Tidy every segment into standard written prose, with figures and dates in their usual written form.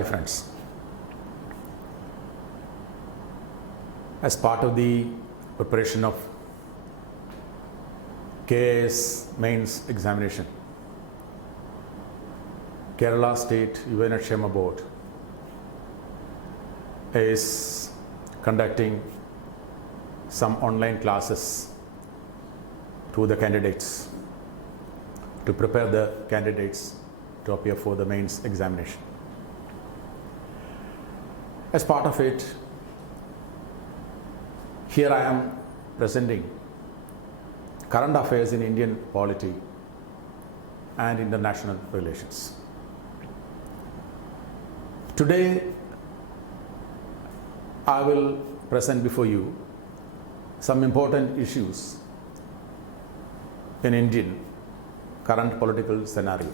Hi friends. As part of the preparation of KS mains examination, Kerala State Untitled Board is conducting some online classes to the candidates to prepare the candidates to appear for the mains examination. As part of it, here I am presenting current affairs in Indian polity and international relations. Today, I will present before you some important issues in Indian current political scenario.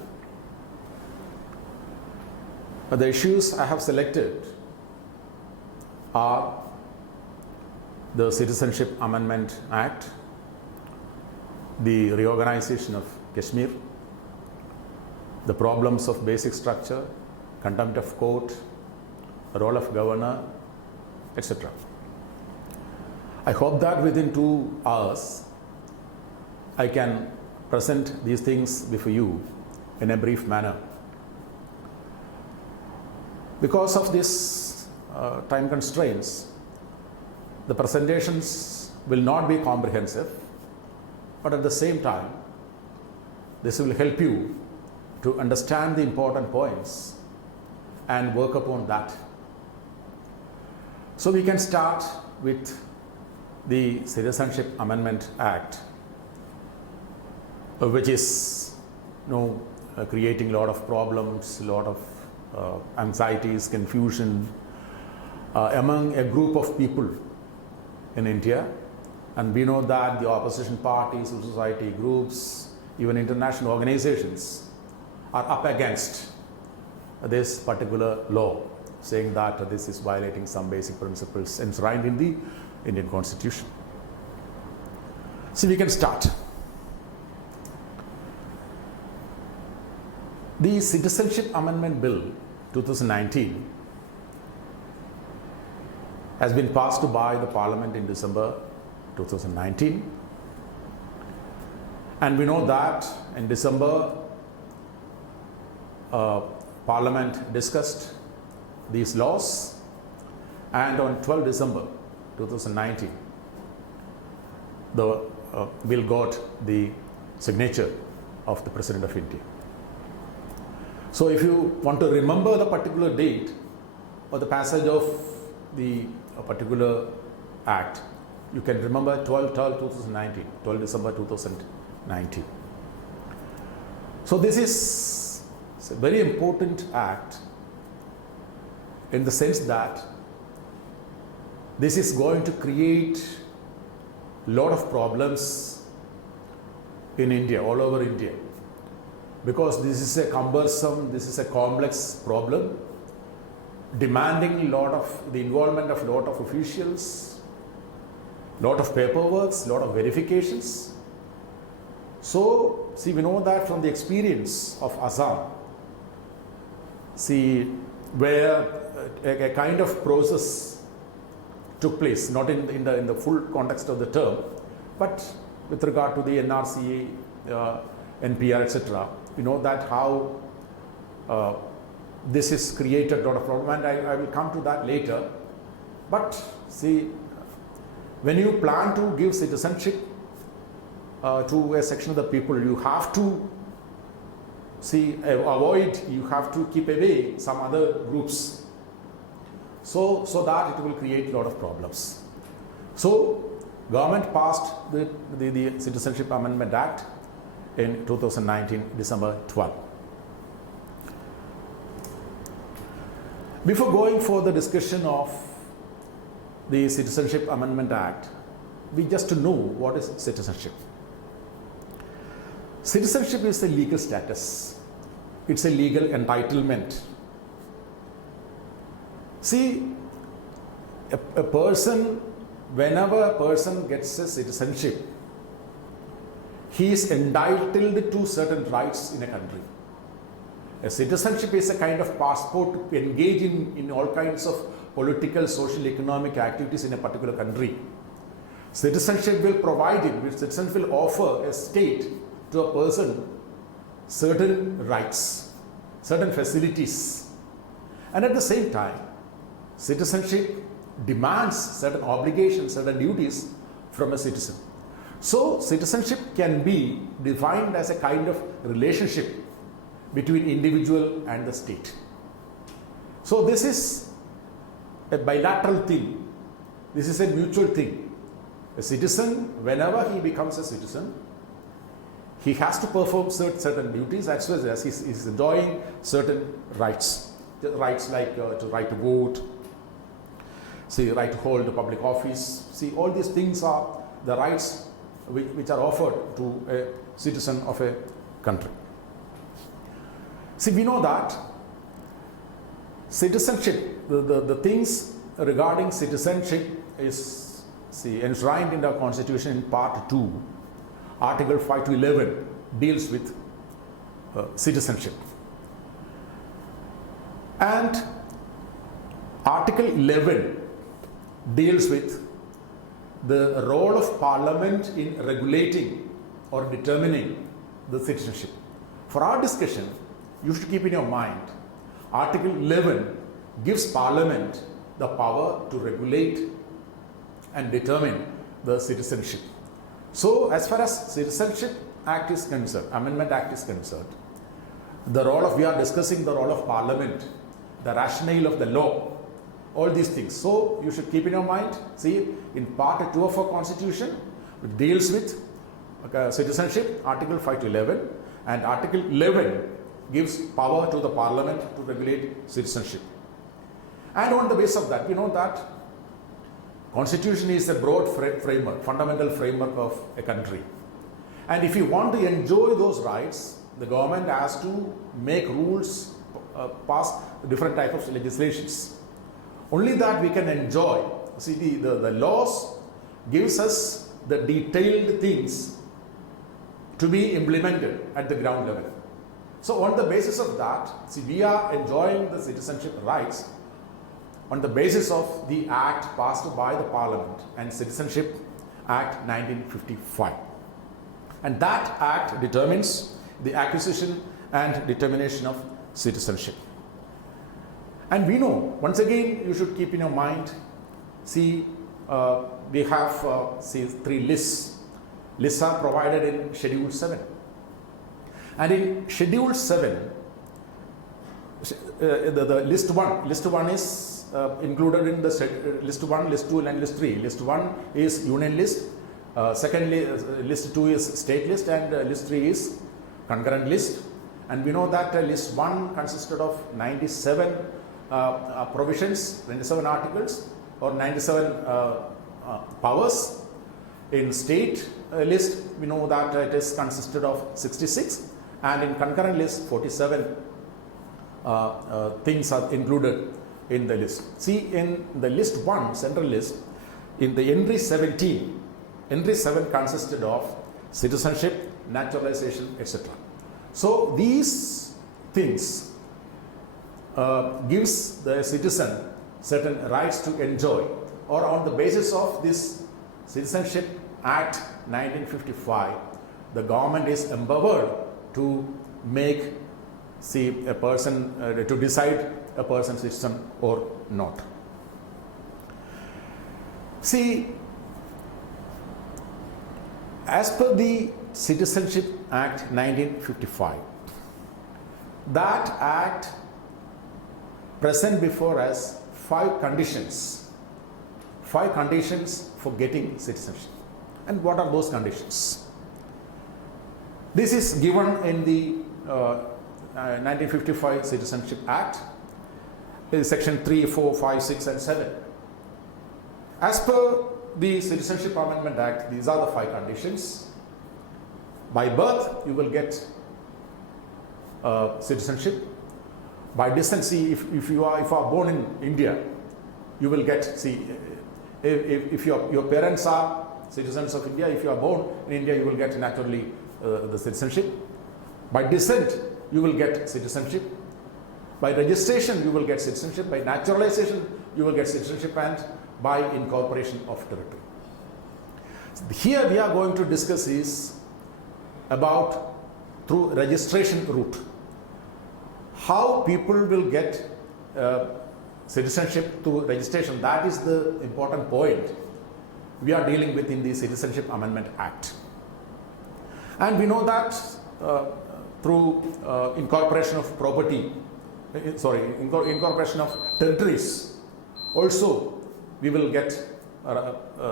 The issues I have selected are the Citizenship Amendment Act, the Reorganization of Kashmir, the problems of basic structure, Contempt of Court, role of governor, etc. I hope that within 2 hours I can present these things before you in a brief manner. Because of this time constraints, the presentations will not be comprehensive, but at the same time, this will help you to understand the important points and work upon that. So we can start with the Citizenship Amendment Act, which is creating a lot of problems, a lot of anxieties, confusion among a group of people in India. And we know that the opposition parties, civil society groups, even international organizations are up against this particular law, saying that this is violating some basic principles enshrined in the Indian Constitution. So we can start. The Citizenship Amendment Bill 2019 has been passed by the Parliament in December 2019, and we know that in December Parliament discussed these laws, and on 12 December 2019 the bill got the signature of the President of India. So if you want to remember the particular date or the passage of the particular act, you can remember 12/12/2019, 12 December 2019. So this is a very important act in the sense that this is going to create a lot of problems in India, all over India, because this is a cumbersome, this is a complex problem, demanding a lot of the involvement of a lot of officials, lot of paperwork, lot of verifications. So, see, we know that from the experience of Assam, see, where a kind of process took place, not in the full context of the term, but with regard to the Nrc, Npr, etc. We know that how this has created a lot of problem, and I will come to that later. But see, when you plan to give citizenship to a section of the people, you have to you have to keep away some other groups, so that it will create a lot of problems. So government passed the Citizenship Amendment Act in 2019, December 12. Before going for the discussion of the Citizenship Amendment Act, we just know what is citizenship. Citizenship is a legal status. It's a legal entitlement. See, a person, whenever a person gets a citizenship, he is entitled to certain rights in a country. A citizenship is a kind of passport to engage in all kinds of political, social, economic activities in a particular country. Citizenship will provide it, citizenship will offer a state to a person certain rights, certain facilities. And at the same time, citizenship demands certain obligations, certain duties from a citizen. So, citizenship can be defined as a kind of relationship between individual and the state. So, this is a bilateral thing. This is a mutual thing. A citizen, whenever he becomes a citizen, he has to perform certain duties as well as he is enjoying certain rights. Rights like to right to vote, right to hold a public office. All these things are the rights which are offered to a citizen of a country. We know that citizenship, the things regarding citizenship is enshrined in the Constitution in Part 2, Article 5 to 11 deals with citizenship. And Article 11 deals with the role of Parliament in regulating or determining the citizenship. For our discussion, you should keep in your mind, Article 11 gives Parliament the power to regulate and determine the citizenship. So, as far as Citizenship Act is concerned, Amendment Act is concerned, we are discussing the role of Parliament, the rationale of the law, all these things. So, you should keep in your mind, in Part 2 of our Constitution, it deals with citizenship, Article 5 to 11, and Article 11 gives power to the Parliament to regulate citizenship. And on the basis of that, we know that Constitution is a broad framework, fundamental framework of a country. And if you want to enjoy those rights, the government has to make rules, pass different types of legislations. Only that we can enjoy. The laws gives us the detailed things to be implemented at the ground level. So on the basis of that, we are enjoying the citizenship rights on the basis of the act passed by the Parliament and Citizenship Act 1955. And that act determines the acquisition and determination of citizenship. And we know, once again, you should keep in your mind, we have 3 lists. Lists are provided in Schedule 7. And in Schedule 7, the list 1 is included in the list 1, list 2 and list 3. List 1 is union list, list 2 is state list, and list 3 is concurrent list. And we know that list 1 consisted of 97 provisions, 97 articles or 97 powers. In state list, we know that it is consisted of 66, and in concurrent list 47 things are included in the list. In the list 1, central list, in the Nrc 17, Nrc 7 consisted of citizenship, naturalization, etc. So these things gives the citizen certain rights to enjoy, or on the basis of this Citizenship Act 1955, the government is empowered to make a person to decide a person's citizen or not. As per the Citizenship Act 1955, that act present before us 5 conditions for getting citizenship. And what are those conditions? This is given in the 1955 Citizenship Act, section 3, 4, 5, 6 and 7. As per the Citizenship Amendment Act, these are the 5 conditions. By birth, you will get citizenship. By descent, if you are born in India, you will get, if your parents are citizens of India, if you are born in India, you will get naturally the citizenship. By descent, you will get citizenship. By registration, you will get citizenship. By naturalization, you will get citizenship, and by incorporation of territory. Here we are going to discuss is about through registration route, how people will get citizenship through registration. That is the important point we are dealing with in the Citizenship Amendment Act. And we know that through incorporation of property, incorporation of territories, also we will get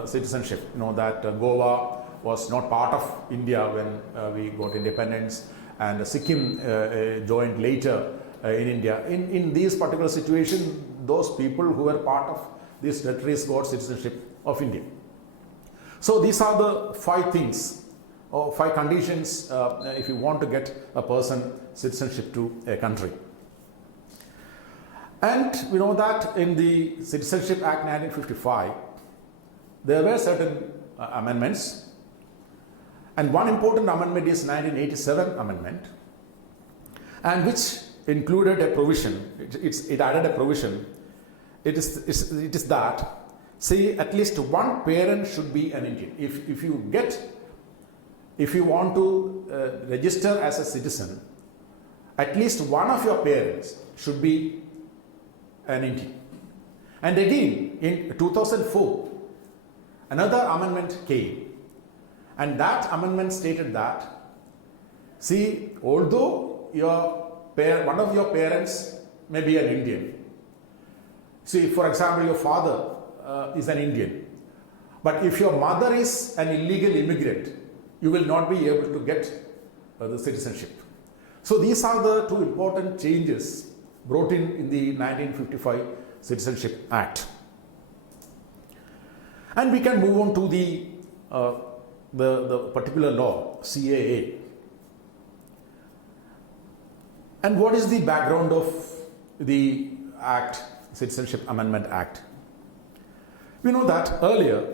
citizenship. You know that Goa was not part of India when we got independence, and Sikkim joined later in India. In these particular situations, those people who were part of these territories got citizenship of India. So these are the 5 things or 5 conditions if you want to get a person citizenship to a country. And we know that in the Citizenship Act 1955, there were certain amendments, and one important amendment is 1987 amendment, and which included a provision. It added a provision. It is that, say, at least one parent should be an Indian. If you want to register as a citizen, at least one of your parents should be an Indian. And again, in 2004, another amendment came, and that amendment stated that, see, although one of your parents may be an Indian, see, for example, your father is an Indian, but if your mother is an illegal immigrant, you will not be able to get the citizenship. So these are the 2 important changes brought in the 1955 Citizenship Act. And we can move on to the particular law, CAA. And what is the background of the Act, Citizenship Amendment Act? We know that earlier,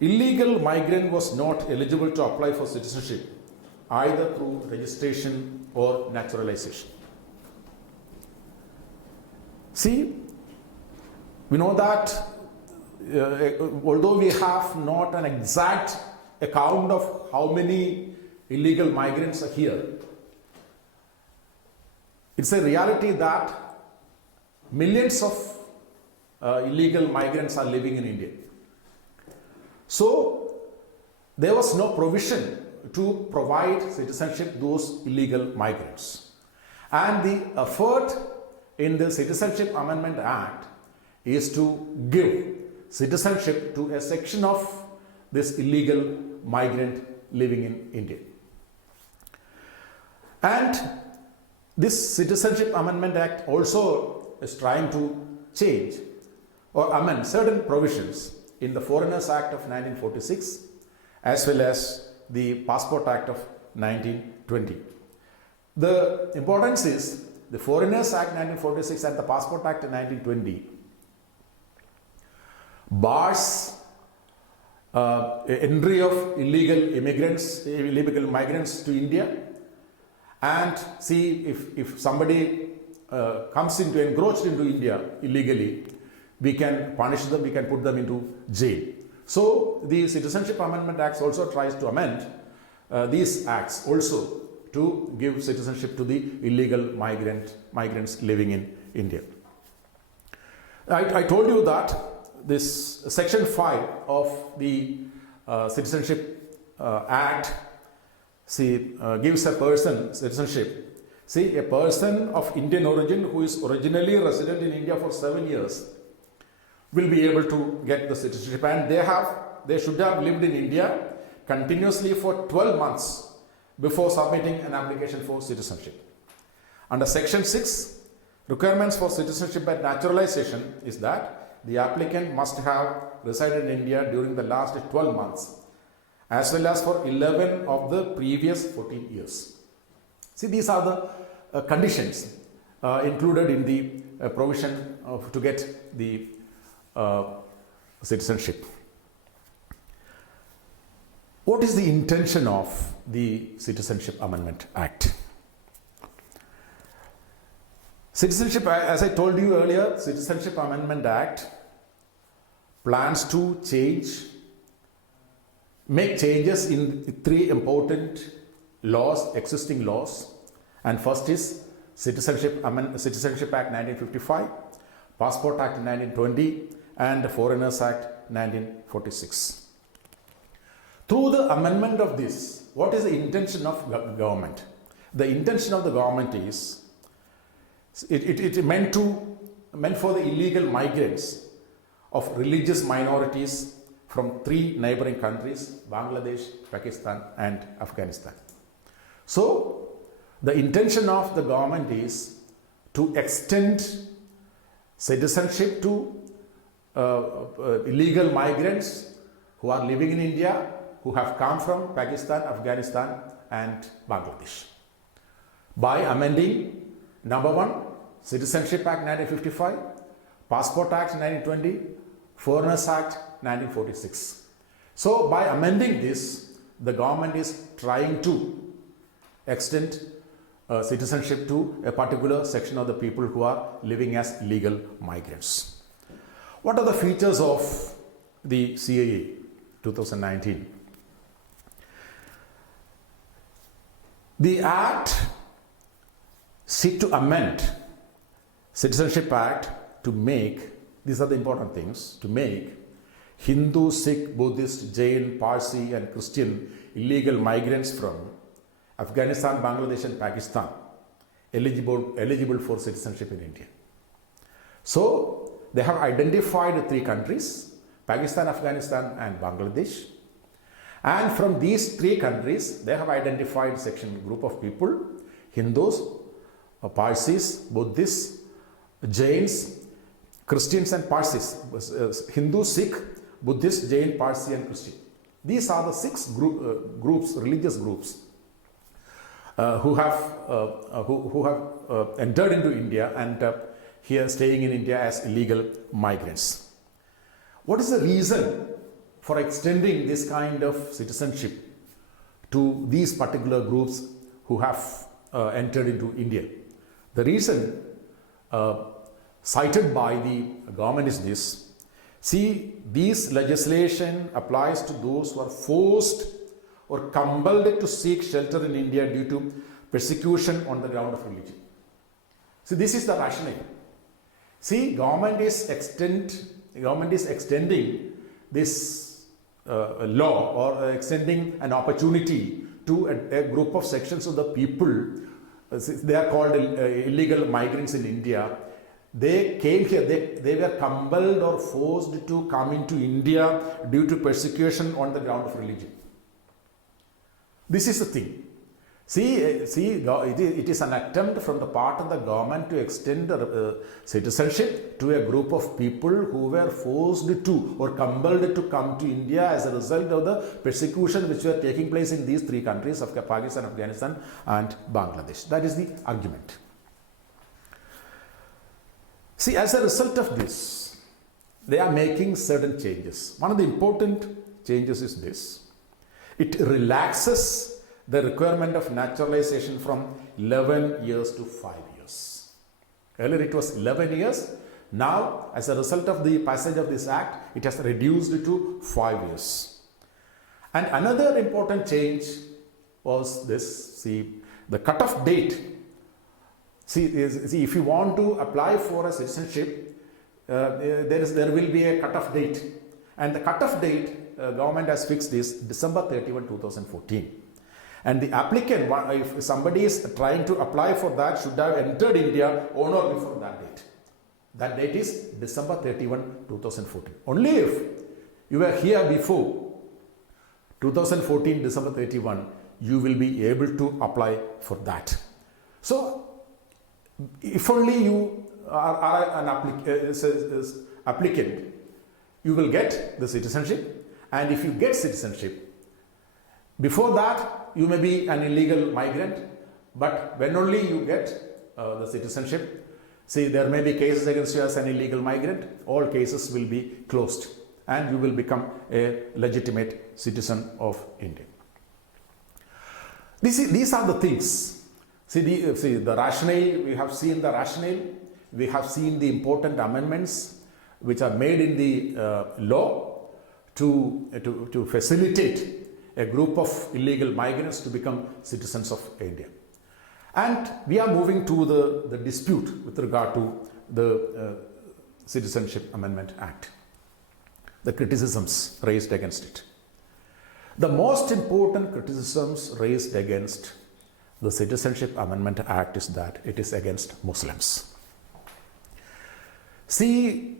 illegal migrant was not eligible to apply for citizenship either through registration or naturalization. See, we know that although we have not an exact account of how many illegal migrants are here, it's a reality that millions of illegal migrants are living in India. So there was no provision to provide citizenship to those illegal migrants. And the effort in the Citizenship Amendment Act is to give citizenship to a section of this illegal migrant living in India. And this Citizenship Amendment Act also is trying to change or amend certain provisions in the Foreigners Act of 1946 as well as the Passport Act of 1920. The importance is the Foreigners Act 1946 and the Passport Act 1920 bars entry of illegal migrants to India. And see, if somebody comes encroached into India illegally, we can punish them, we can put them into jail. So the Citizenship Amendment Act also tries to amend these acts also to give citizenship to the illegal migrants living in India. I told you that this Section 5 of the Citizenship Act gives a person citizenship. See, a person of Indian origin who is originally resident in India for 7 years will be able to get the citizenship, and they should have lived in India continuously for 12 months before submitting an application for citizenship. Under Section 6, requirements for citizenship by naturalization is that the applicant must have resided in India during the last 12 months as well as for 11 of the previous 14 years. See, these are the conditions included in the provision to get the citizenship. What is the intention of the Citizenship Amendment Act? Citizenship, as I told you earlier, Citizenship Amendment Act plans to make changes in three important laws, existing laws. And first is Citizenship Act 1955, Passport Act 1920, and the Foreigners Act 1946. Through the amendment of this, what is the intention of government? The intention of the government is it meant for the illegal migrants of religious minorities from three neighboring countries, Bangladesh, Pakistan, and Afghanistan. So, the intention of the government is to extend citizenship to illegal migrants who are living in India, who have come from Pakistan, Afghanistan, and Bangladesh. By amending, number one, Citizenship Act 1955, Passport Act 1920, Foreigners Act 1946. So, by amending this, the government is trying to extend citizenship to a particular section of the people who are living as legal migrants. What are the features of the CAA 2019? The Act seeks to amend Citizenship Act to make, these are the important things, to make Hindu, Sikh, Buddhist, Jain, Parsi, and Christian illegal migrants from Afghanistan, Bangladesh, and Pakistan eligible for citizenship in India. So, they have identified three countries, Pakistan, Afghanistan, and Bangladesh. And from these three countries, they have identified section group of people, Hindus, Parsis, Buddhists, Jains, Christians, and Parsis, Hindu, Sikh, Buddhist, Jain, Parsi, and Christian. These are the six groups, religious groups, who have entered into India and here staying in India as illegal migrants. What is the reason for extending this kind of citizenship to these particular groups who have entered into India? The reason cited by the government is this. See, this legislation applies to those who are forced or compelled to seek shelter in India due to persecution on the ground of religion. See, this is the rationale. See, government is extending this law or extending an opportunity to a group of sections of the people. They are called illegal migrants in India. They came here, they were compelled or forced to come into India due to persecution on the ground of religion. This is the thing. See, it is an attempt from the part of the government to extend citizenship to a group of people who were forced to or compelled to come to India as a result of the persecution which were taking place in these three countries of Pakistan, Afghanistan, and Bangladesh. That is the argument. See, as a result of this, they are making certain changes. One of the important changes is this. It relaxes the requirement of naturalization from 11 years to 5 years. Earlier it was 11 years. Now, as a result of the passage of this act, it has reduced to 5 years. And another important change was this. See, the cutoff date. See, if you want to apply for a citizenship, there will be a cutoff date. And the cutoff date, government has fixed is December 31, 2014. And the applicant, if somebody is trying to apply for that, should have entered India on or before that date. That date is December 31, 2014. Only if you were here before 2014, December 31, you will be able to apply for that. So, if only you are an applicant, you will get the citizenship. And if you get citizenship, before that, you may be an illegal migrant, but when only you get the citizenship, see, there may be cases against you as an illegal migrant, all cases will be closed and you will become a legitimate citizen of India. These are the things See the rationale, we have seen the rationale, we have seen the important amendments which are made in the law to facilitate a group of illegal migrants to become citizens of India. And we are moving to the dispute with regard to the Citizenship Amendment Act, the criticisms raised against it. The most important criticisms raised against the Citizenship Amendment Act is that it is against Muslims. See,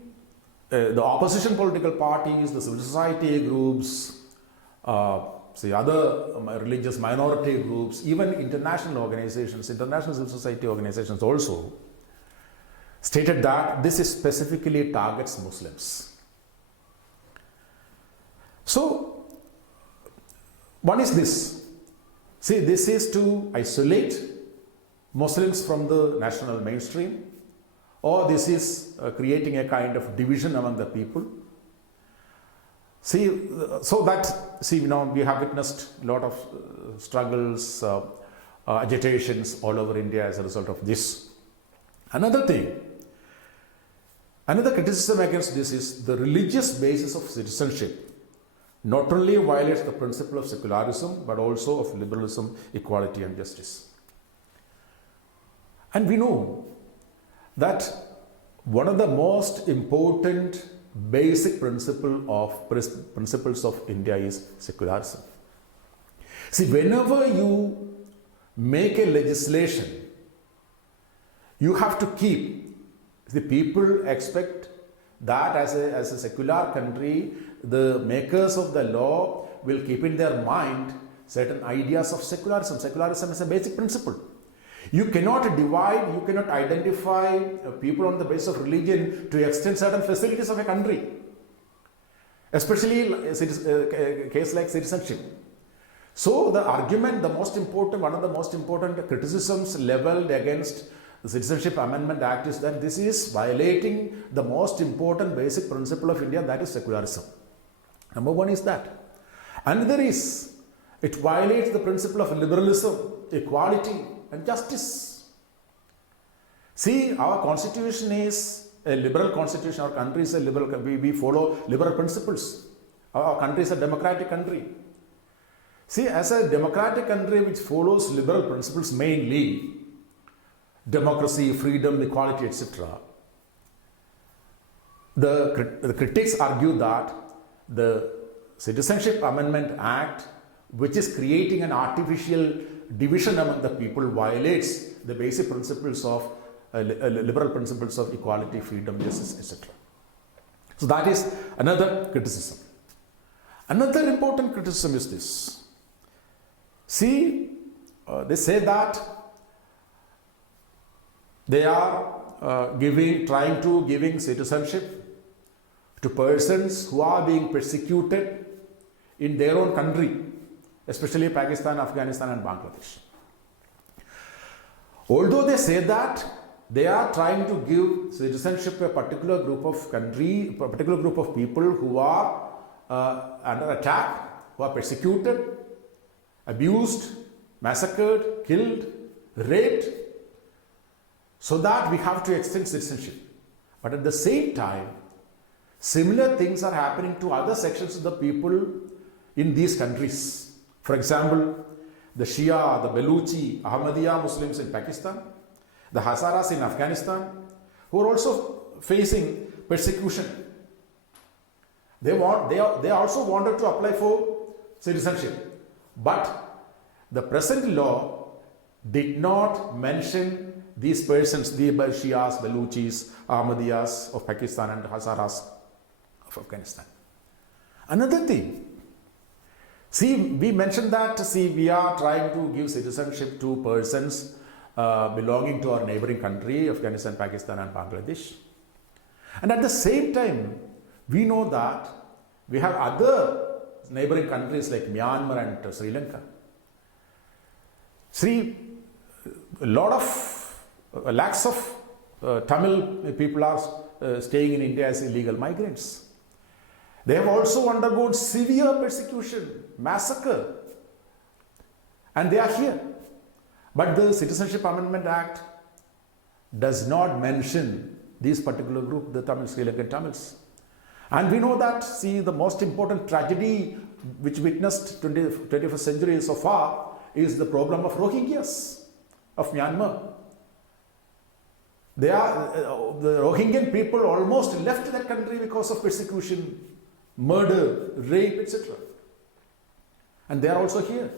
the opposition political parties, the civil society groups, other religious minority groups, even international organizations, international civil society organizations also stated that this is specifically targets Muslims. So, one is this. See, this is to isolate Muslims from the national mainstream, or this is creating a kind of division among the people. See, we have witnessed a lot of struggles, agitations all over India as a result of this. Another criticism against this is the religious basis of citizenship not only violates the principle of secularism but also of liberalism, equality and justice. And we know that one of the most important basic principles of India is secularism. See, whenever you make a legislation, you have to keep, the people expect that as a secular country, the makers of the law will keep in their mind certain ideas of secularism. Secularism is a basic principle. You cannot divide, you cannot identify people on the basis of religion to extend certain facilities of a country, especially a case like citizenship. So the argument, one of the most important criticisms leveled against the Citizenship Amendment Act is that this is violating the most important basic principle of India, that is secularism. Number one is that. Another is, it violates the principle of liberalism, equality and justice. See, our constitution is a liberal constitution. Our country is a liberal, we follow liberal principles. Our country is a democratic country. See, as a democratic country which follows liberal principles, mainly democracy, freedom, equality, etc., the critics argue that the Citizenship Amendment Act, which is creating an artificial division among the people, violates the basic principles of liberal principles of equality, freedom, justice, etc. So that is another criticism. Another important criticism is this. See, they say that they are giving citizenship to persons who are being persecuted in their own country, especially Pakistan, Afghanistan and Bangladesh. Although they say that, they are trying to give citizenship to a particular group of people who are under attack, who are persecuted, abused, massacred, killed, raped, so that we have to extend citizenship. But at the same time, similar things are happening to other sections of the people in these countries. For example, the Shia, the Baluchi, Ahmadiyya Muslims in Pakistan, the Hazaras in Afghanistan, who are also facing persecution. They also wanted to apply for citizenship, but the present law did not mention these persons, the Shias, Baluchis, Ahmadiyyas of Pakistan and Hazaras of Afghanistan. Another thing, we mentioned that, we are trying to give citizenship to persons belonging to our neighboring country, Afghanistan, Pakistan and Bangladesh. And at the same time, we know that we have other neighboring countries like Myanmar and Sri Lanka. Lakhs of Tamil people are staying in India as illegal migrants. They have also undergone severe persecution, massacre, and they are here. But the Citizenship Amendment Act does not mention these particular group, the Tamil Sri Lankan Tamils. And we know that, see, the most important tragedy which witnessed 21st century so far is the problem of Rohingyas of Myanmar. The Rohingyan people almost left that country because of persecution, murder, rape, etc. And they are also here.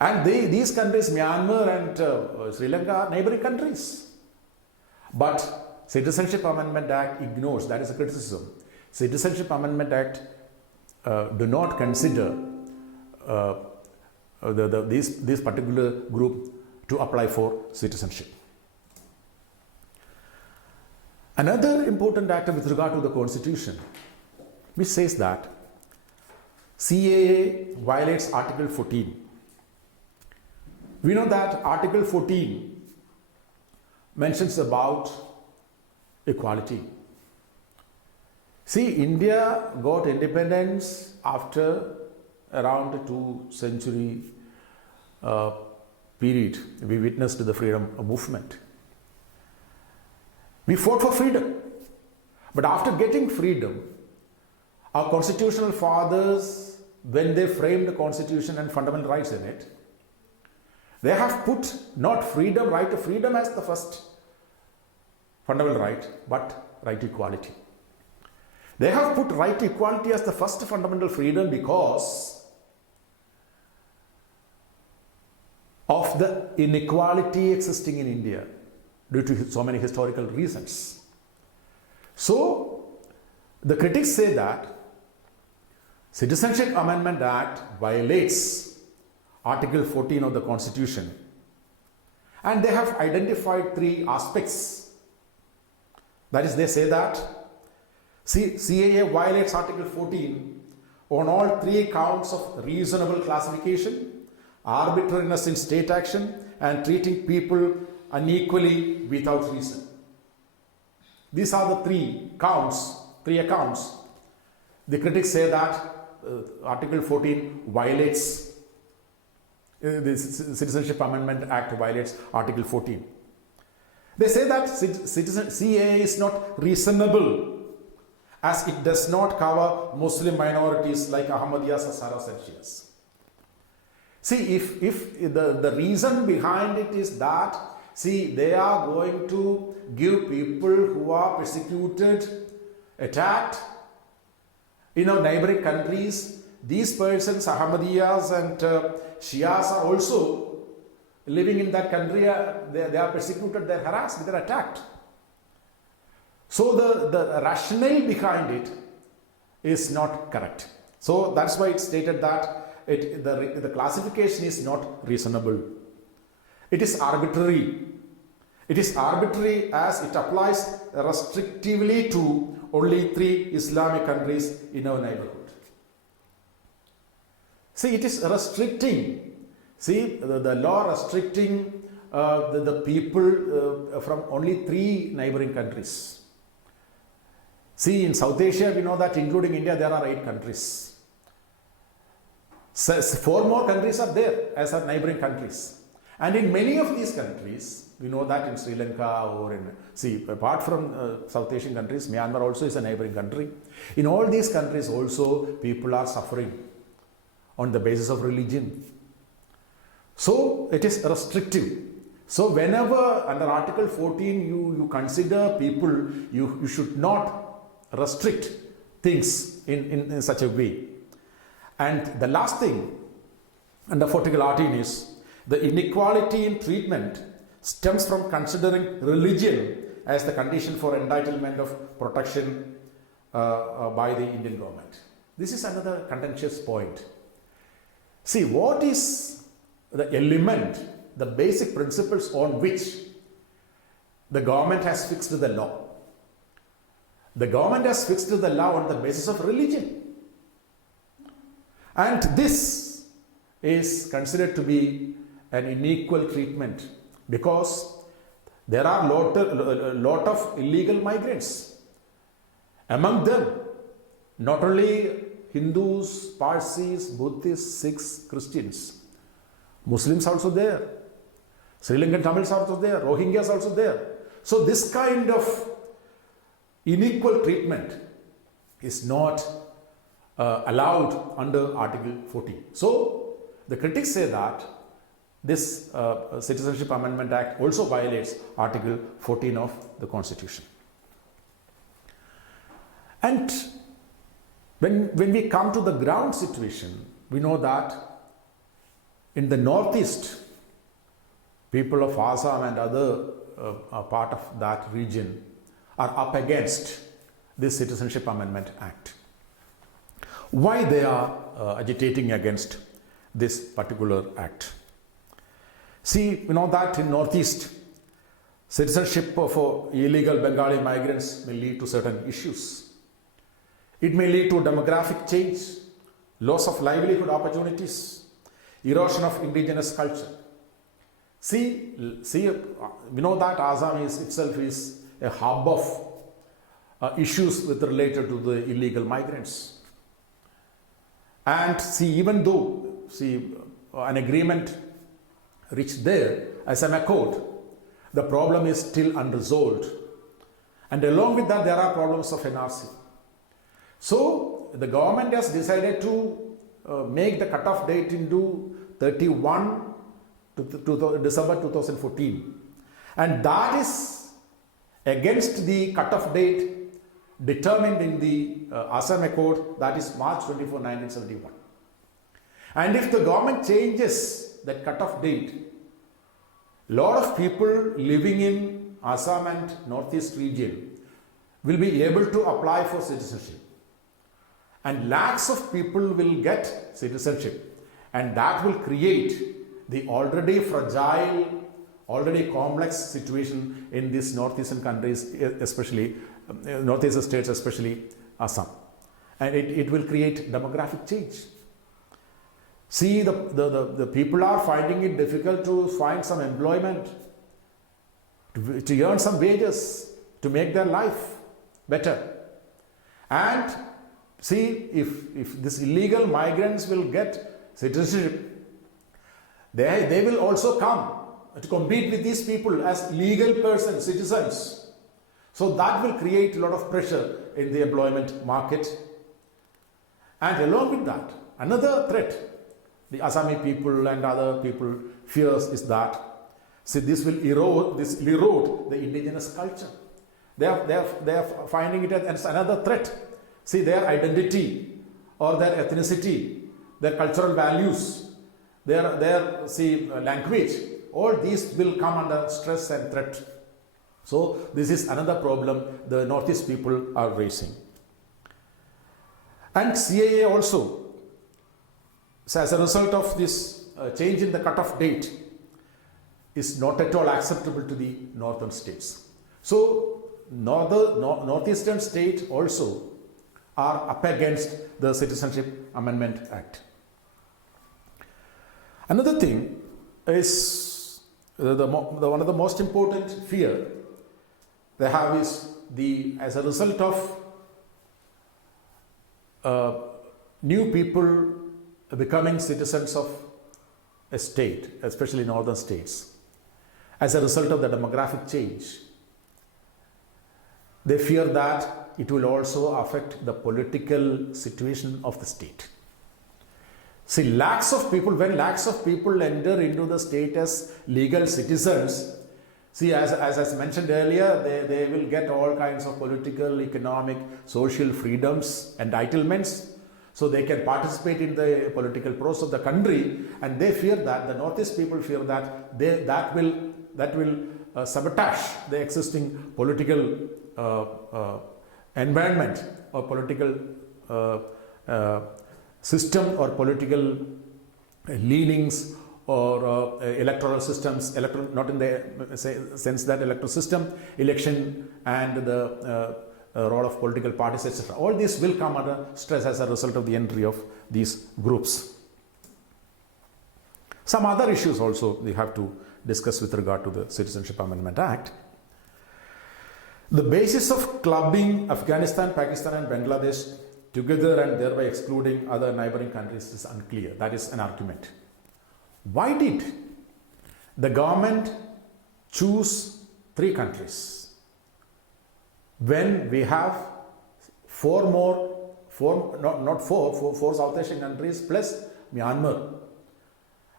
And these countries, Myanmar and Sri Lanka, are neighboring countries. But Citizenship Amendment Act ignores, that is a criticism. Citizenship Amendment Act do not consider this particular group to apply for citizenship. Another important act with regard to the Constitution, which says that CAA violates Article 14. We know that Article 14 mentions about equality. See, India got independence after around 2 century period. We witnessed the freedom movement. We fought for freedom. But after getting freedom, our constitutional fathers, when they framed the Constitution and fundamental rights in it, they have put not freedom, right to freedom as the first fundamental right, but right to equality. They have put right to equality as the first fundamental freedom because of the inequality existing in India due to so many historical reasons. So, the critics say that Citizenship Amendment Act violates Article 14 of the Constitution, and they have identified 3 aspects. That is, they say that CAA violates Article 14 on all 3 counts of reasonable classification, arbitrariness in state action, and treating people unequally without reason. These are the 3 accounts. The critics say that Article 14 violates, the Citizenship Amendment Act violates Article 14. They say that CAA is not reasonable as it does not cover Muslim minorities like Ahmadiyas or Saracens. See, if the reason behind it is that, see, they are going to give people who are persecuted, attacked in our neighboring countries, these persons, Ahmadiyas and Shias, are also living in that country. They are persecuted, they are harassed, they are attacked. So the rationale behind it is not correct. So that's why it's stated that the classification is not reasonable. It is arbitrary. It is arbitrary as it applies restrictively to only 3 Islamic countries in our neighborhood. See, it is restricting. See, the law restricting the people from only 3 neighboring countries. See, in South Asia, we know that including India, there are 8 countries. So 4 more countries are there as our neighboring countries. And in many of these countries, we know that in Sri Lanka or in, see, apart from South Asian countries, Myanmar also is a neighboring country. In all these countries also, people are suffering on the basis of religion. So, it is restrictive. So, whenever under Article 14 you consider people, you should not restrict things in such a way. And the last thing under Article 14 is the inequality in treatment stems from considering religion as the condition for entitlement of protection by the Indian government. This is another contentious point. See, what is the element, the basic principles on which the government has fixed the law? The government has fixed the law on the basis of religion. And this is considered to be an unequal treatment because there are a lot of illegal migrants. Among them, not only Hindus, Parsis, Buddhists, Sikhs, Christians, Muslims also there, Sri Lankan Tamils also there, Rohingyas also there. So this kind of unequal treatment is not allowed under Article 14. So the critics say that this Citizenship Amendment Act also violates Article 14 of the Constitution. And when we come to the ground situation, we know that in the northeast, people of Assam and other part of that region are up against this Citizenship Amendment Act. Why they are agitating against this particular act? See, we know that in northeast, citizenship for illegal Bengali migrants may lead to certain issues. It may lead to demographic change, loss of livelihood opportunities, erosion of indigenous culture. See, we know that Assam itself is a hub of issues related to the illegal migrants. And see, even though an agreement reached there as an accord, the problem is still unresolved. And along with that, there are problems of NRC. So the government has decided to make the cutoff date into 31 to December 2014. And that is against the cutoff date determined in the Assam Accord, that is March 24, 1971. And if the government changes that cutoff date, a lot of people living in Assam and Northeast region will be able to apply for citizenship. And lakhs of people will get citizenship. And that will create the already fragile, already complex situation in these northeastern countries, especially northeastern states, especially Assam. And it will create demographic change. See, the people are finding it difficult to find some employment, to earn some wages, to make their life better. And see, if these illegal migrants will get citizenship, they will also come to compete with these people as legal persons, citizens. So that will create a lot of pressure in the employment market. And along with that, another threat the Assami people and other people fears is that, see, this will erode the indigenous culture. They are finding it as another threat. See, their identity or their ethnicity, their cultural values, their language, all these will come under stress and threat. So this is another problem the Northeast people are raising. And CAA also, so as a result of this change in the cutoff date, is not at all acceptable to the northern states. So northeastern states also are up against the Citizenship Amendment Act. Another thing is one of the most important fear they have is as a result of new people becoming citizens of a state, especially northern states, as a result of the demographic change. They fear that it will also affect the political situation of the state. See, when lakhs of people enter into the state as legal citizens, see, as mentioned earlier, they will get all kinds of political, economic, social freedoms, entitlements, so they can participate in the political process of the country, and they fear that, the Northeast people fear that that will sabotage the existing political environment or political system or political leanings or electoral systems, not in the sense that electoral system, election and the role of political parties, etc. All this will come under stress as a result of the entry of these groups. Some other issues also we have to discuss with regard to the Citizenship Amendment Act. The basis of clubbing Afghanistan, Pakistan and Bangladesh together and thereby excluding other neighboring countries is unclear. That is an argument. why did the government choose 3 countries when we have 4 South Asian countries plus Myanmar?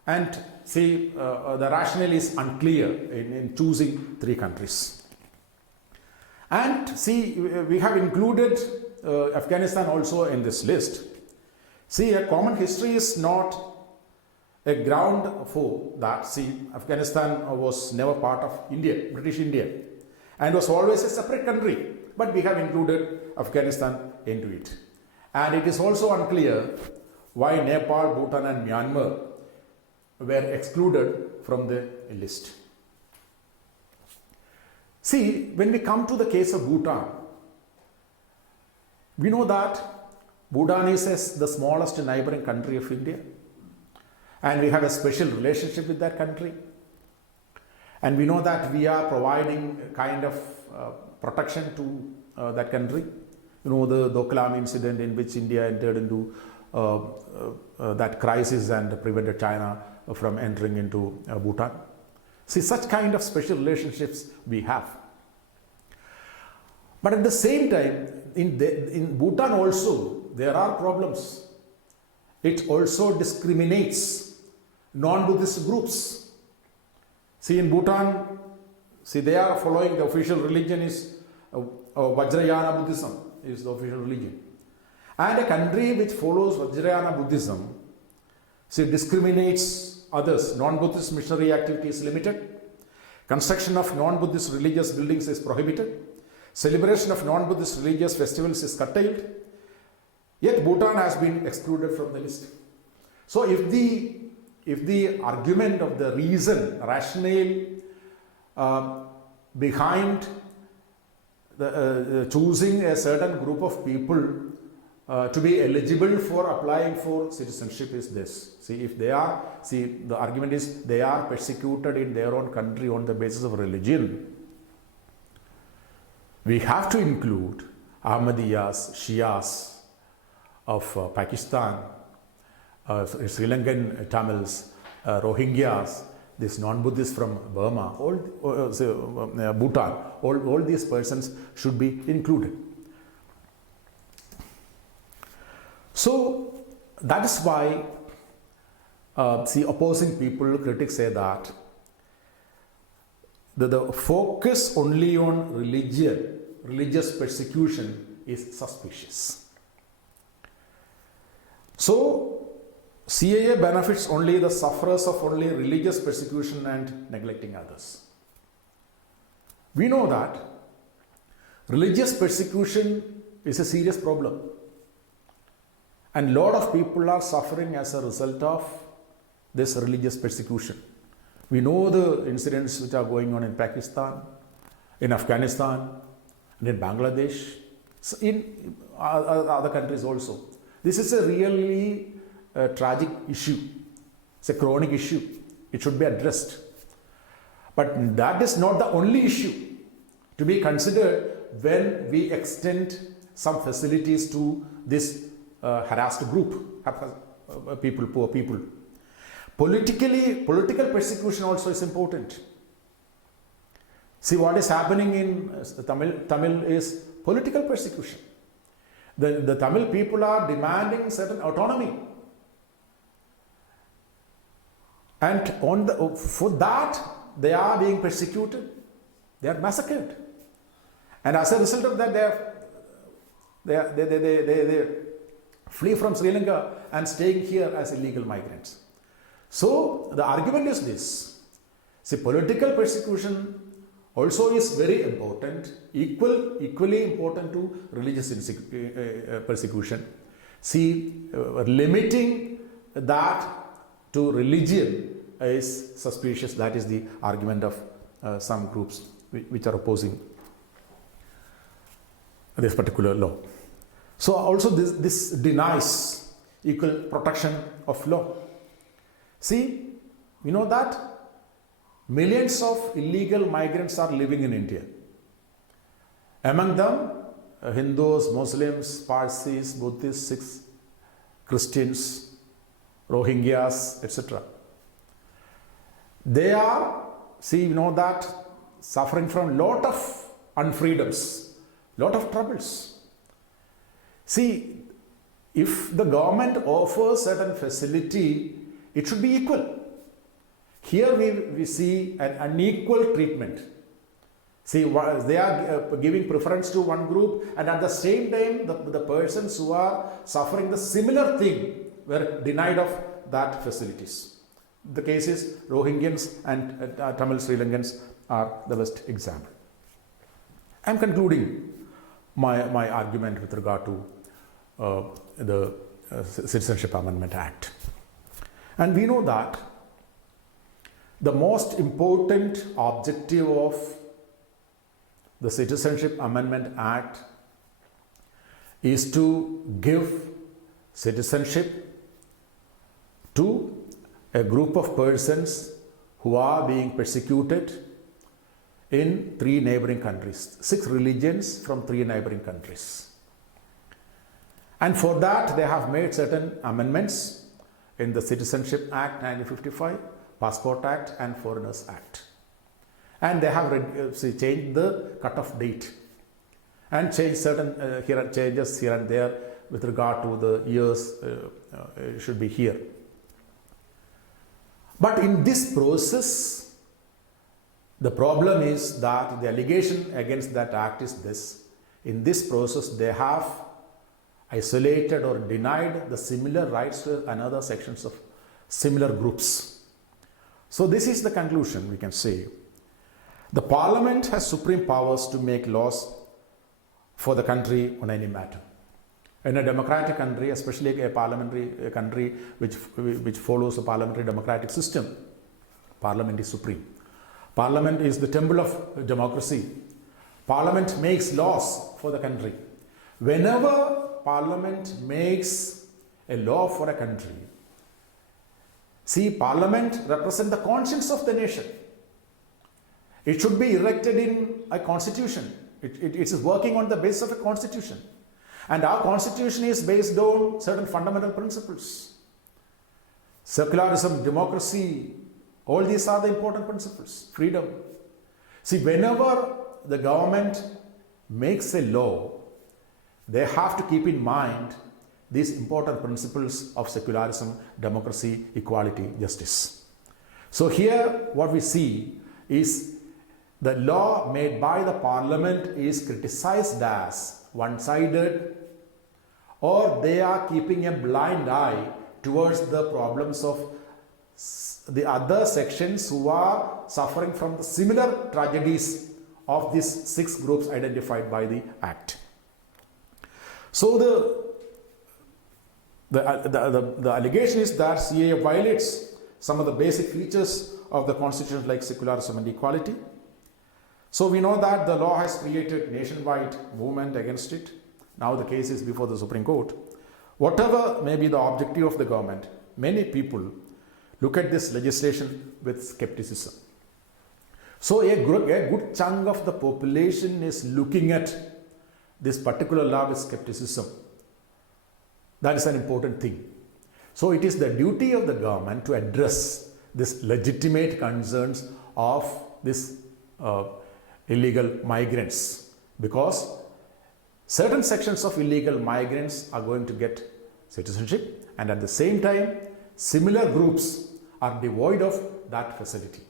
And see, the rationale is unclear in choosing 3 countries. And see, we have included Afghanistan also in this list. See, a common history is not a ground for that. See, Afghanistan was never part of India, British India, and was always a separate country. But we have included Afghanistan into it. And it is also unclear why Nepal, Bhutan and Myanmar were excluded from the list. See, when we come to the case of Bhutan, we know that Bhutan is the smallest neighboring country of India, and we have a special relationship with that country. And we know that we are providing a kind of protection to that country. You know, the Doklam incident in which India entered into that crisis and prevented China from entering into Bhutan. See, such kind of special relationships we have. But at the same time, in Bhutan also, there are problems. It also discriminates non-Buddhist groups. See, in Bhutan, see, they are following, the official religion is Vajrayana Buddhism is the official religion. And a country which follows Vajrayana Buddhism, see, discriminates others. Non-Buddhist missionary activity is limited. Construction of non-Buddhist religious buildings is prohibited. Celebration of non-Buddhist religious festivals is curtailed. Yet Bhutan has been excluded from the list. So if the argument of the reason, rationale behind the, choosing a certain group of people to be eligible for applying for citizenship is this. See, if they are, see, the argument is they are persecuted in their own country on the basis of religion. We have to include Ahmadiyyas, Shias of Pakistan, Sri Lankan Tamils, Rohingyas, these non-Buddhists from Burma, Bhutan, all these persons should be included. So that is why, see, opposing people, critics say that the focus only on religion, religious persecution is suspicious. So CAA benefits only the sufferers of only religious persecution and neglecting others. We know that religious persecution is a serious problem. And a lot of people are suffering as a result of this religious persecution. We know the incidents which are going on in Pakistan, in Afghanistan, and in Bangladesh, in other countries also. This is a really tragic issue. It's a chronic issue. It should be addressed. But that is not the only issue to be considered when we extend some facilities to this harassed group, people, poor people. Political persecution also is important. See, what is happening in Tamil is political persecution. The Tamil people are demanding certain autonomy. And for that, they are being persecuted. They are massacred. And as a result of that, they flee from Sri Lanka and staying here as illegal migrants. So the argument is this. See, political persecution also is very important, equally important to religious persecution. See, limiting that to religion is suspicious. That is the argument of some groups which are opposing this particular law. So also this denies equal protection of law. See, we know that millions of illegal migrants are living in India. Among them, Hindus, Muslims, Parsis, Buddhists, Sikhs, Christians, Rohingyas, etc. They are, see, you know that, suffering from lot of unfreedoms, lot of troubles. See, if the government offers certain facility, it should be equal. Here we see an unequal treatment. See, they are giving preference to one group, and at the same time, the persons who are suffering the similar thing were denied of that facilities. The cases Rohingyans and Tamil Sri Lankans are the best example. I am concluding my argument with regard to the Citizenship Amendment Act. And we know that the most important objective of the Citizenship Amendment Act is to give citizenship to a group of persons who are being persecuted in 3 neighboring countries, 6 religions from 3 neighboring countries. And for that, they have made certain amendments in the Citizenship Act 1955, Passport Act and Foreigners Act. And they have changed the cut-off date and changed certain changes here and there with regard to the years should be here. But in this process, the problem is that the allegation against that act is this. In this process, they have isolated or denied the similar rights to another sections of similar groups. So this is the conclusion we can say. The Parliament has supreme powers to make laws for the country on any matter. In a democratic country, especially a parliamentary country which follows a parliamentary democratic system, Parliament is supreme. Parliament is the temple of democracy. Parliament makes laws for the country. Whenever Parliament makes a law for a country, see, Parliament represents the conscience of the nation. It should be erected in a constitution. It is working on the basis of a constitution. And our constitution is based on certain fundamental principles. Secularism, democracy, all these are the important principles. Freedom. See, whenever the government makes a law, they have to keep in mind these important principles of secularism, democracy, equality, justice. So here what we see is the law made by the Parliament is criticized as one-sided, or they are keeping a blind eye towards the problems of the other sections who are suffering from the similar tragedies of these 6 groups identified by the Act. So the allegation is that CAA violates some of the basic features of the Constitution like secularism and equality. So we know that the law has created nationwide movement against it. Now the case is before the Supreme Court. Whatever may be the objective of the government, many people look at this legislation with skepticism. So a good chunk of the population is looking at this particular law with skepticism. That is an important thing. So it is the duty of the government to address this legitimate concerns of this illegal migrants, because certain sections of illegal migrants are going to get citizenship, and at the same time similar groups are devoid of that facility.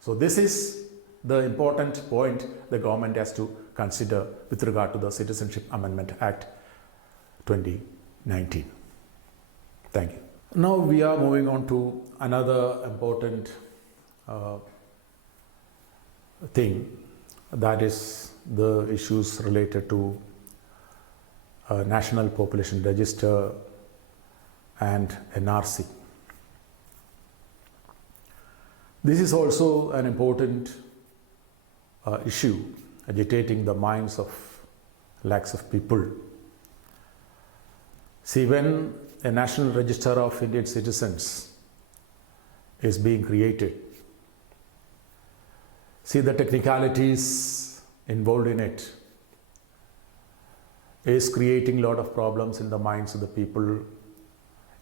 So this is the important point the government has to consider with regard to the Citizenship Amendment Act 2019. Thank you. Now we are moving on to another important thing, that is the issues related to National Population Register and NRC. This is also an important issue agitating the minds of lakhs of people. See, when a National Register of Indian Citizens is being created, see, the technicalities involved in it is creating a lot of problems in the minds of the people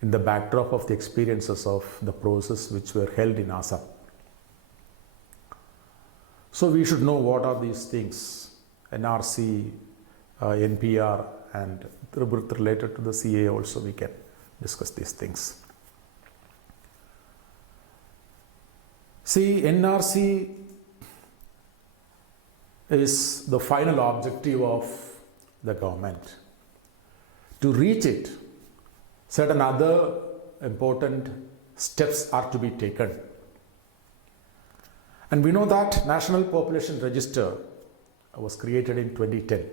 in the backdrop of the experiences of the process which were held in Assam. So we should know what are these things, NRC, NPR, and related to the CA also we can discuss these things. See, NRC is the final objective of the government. To reach it, certain other important steps are to be taken. And we know that National Population Register was created in 2010.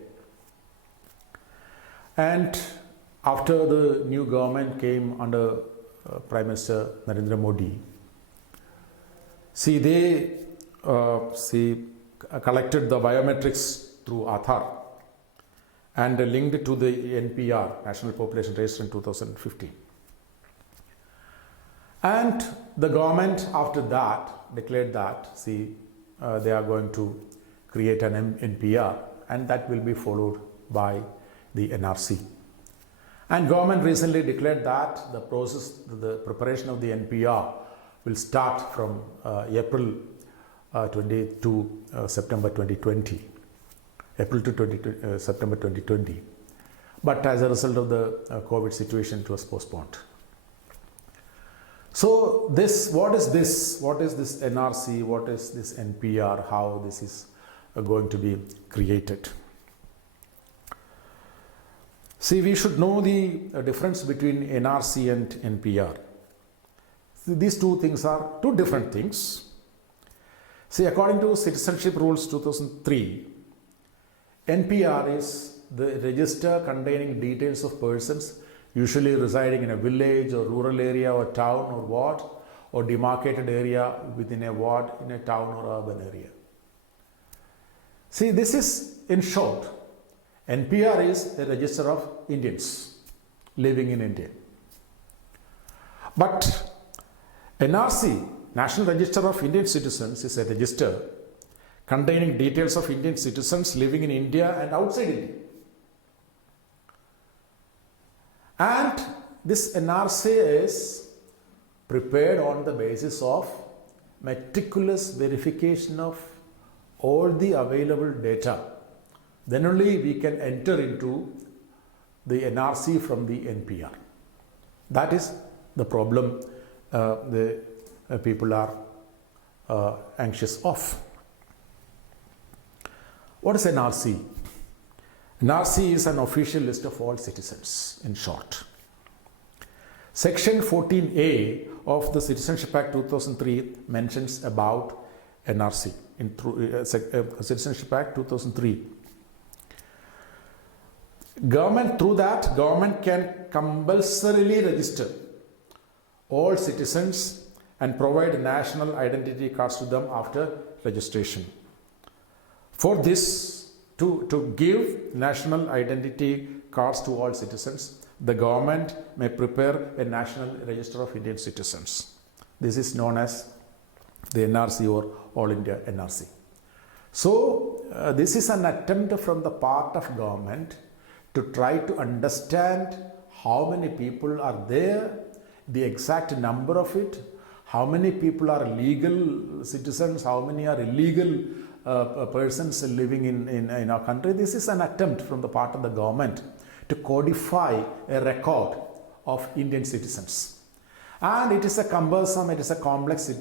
And after the new government came under Prime Minister Narendra Modi, they collected the biometrics through Aadhaar and linked it to the NPR, National Population Register, in 2015. And the government after that declared that, they are going to create an NPR, and that will be followed by the NRC. And government recently declared that the process, the preparation of the NPR will start from April 20 to September 2020. April to September 2020. But as a result of the COVID situation, it was postponed. So what is this? What is this NRC? What is this NPR? How this is going to be created? We should know the difference between NRC and NPR. These two things are two different things. According to Citizenship Rules 2003, NPR is the register containing details of persons usually residing in a village or rural area or town or ward or demarcated area within a ward in a town or urban area. This is, in short, NPR is a register of Indians living in India. But NRC, National Register of Indian Citizens, is a register containing details of Indian citizens living in India and outside India. And this NRC is prepared on the basis of meticulous verification of all the available data. Then only we can enter into the NRC from the NPR. That is the problem the people are anxious of. What is NRC? NRC is an official list of all citizens, in short. Section 14A of the Citizenship Act 2003 mentions about NRC in Citizenship Act 2003. Through that, government can compulsorily register all citizens and provide national identity cards to them after registration. For this, to give national identity cards to all citizens, the government may prepare a National Register of Indian Citizens. This is known as the NRC or All India NRC. This is an attempt from the part of government to try to understand how many people are there, the exact number of it, how many people are legal citizens, how many are illegal persons living in our country. This is an attempt from the part of the government to codify a record of Indian citizens. And it is a cumbersome, it is a complex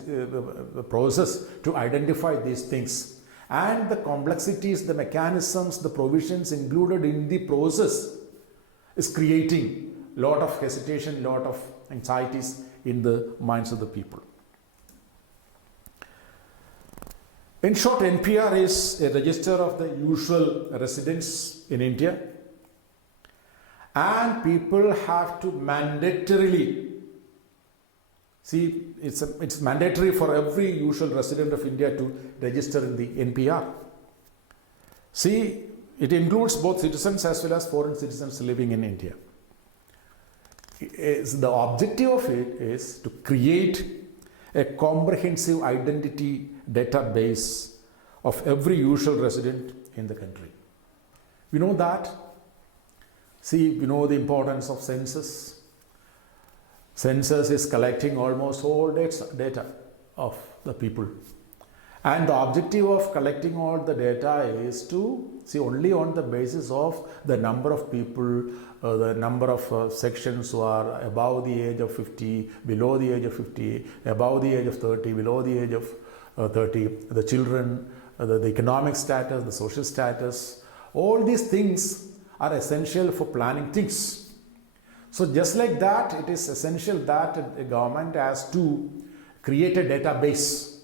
process to identify these things. And the complexities, the mechanisms, the provisions included in the process is creating a lot of hesitation, a lot of anxieties in the minds of the people. In short, NPR is a register of the usual residents in India, and people have to mandatorily, it's mandatory for every usual resident of India to register in the NPR. It includes both citizens as well as foreign citizens living in India. The objective of it is to create a comprehensive identity database of every usual resident in the country. We know that. We know the importance of census. Census is collecting almost all data of the people. And the objective of collecting all the data is to see only on the basis of the number of people, the number of sections who are above the age of 50, below the age of 50, above the age of 30, below the age of 30, the children, the economic status, the social status. All these things are essential for planning things. So just like that, it is essential that a government has to create a database.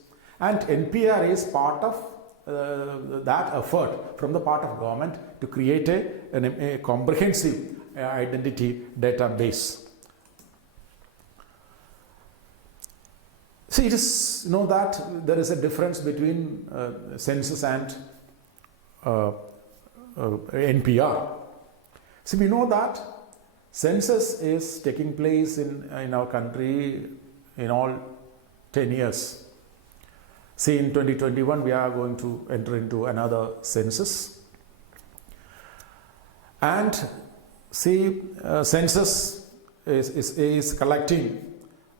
And NPR is part of that effort from the part of government to create a comprehensive identity database. See, it is that there is a difference between census and NPR. See, we know that census is taking place in our country in all 10 years. See, in 2021, we are going to enter into another census. And see, census is collecting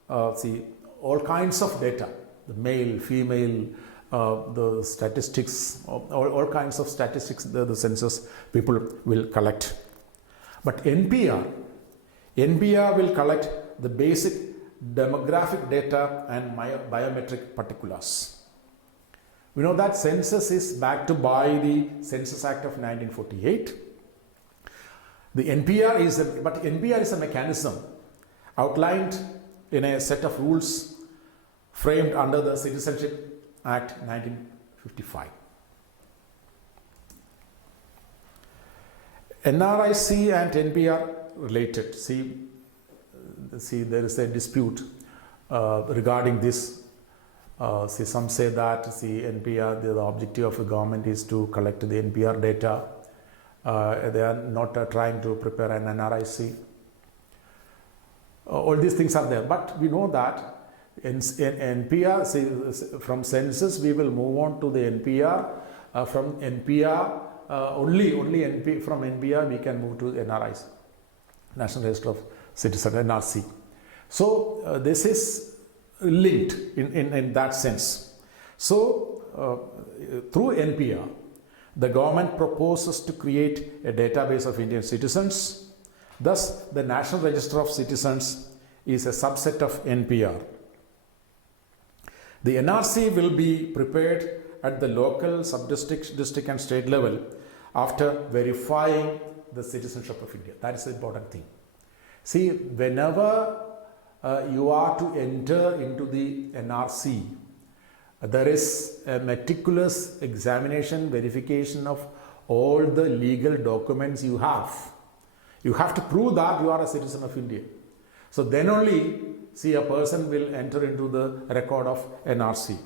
all kinds of data, the male, female, the statistics, all kinds of statistics the census people will collect. But NPR will collect the basic demographic data and biometric particulars. We know that census is backed by the Census Act of 1948. The NPR is a mechanism outlined in a set of rules framed under the Citizenship Act 1955. NRIC and NPR related. See, there is a dispute regarding this. Some say that NPR, the objective of the government is to collect the NPR data. They are not trying to prepare an NRIC. All these things are there, but we know that in NPR, from census we will move on to the NPR. From NPR, from NPR we can move to NRIC, National Register of Citizens, NRC. So this is linked in that sense. So through NPR, the government proposes to create a database of Indian citizens. Thus, the National Register of Citizens is a subset of NPR. The NRC will be prepared at the local, sub-district, district and state level after verifying the citizenship of India. That is the important thing. See, whenever you are to enter into the NRC, there is a meticulous examination, verification of all the legal documents you have. You have to prove that you are a citizen of India. So then only, a person will enter into the record of NRC.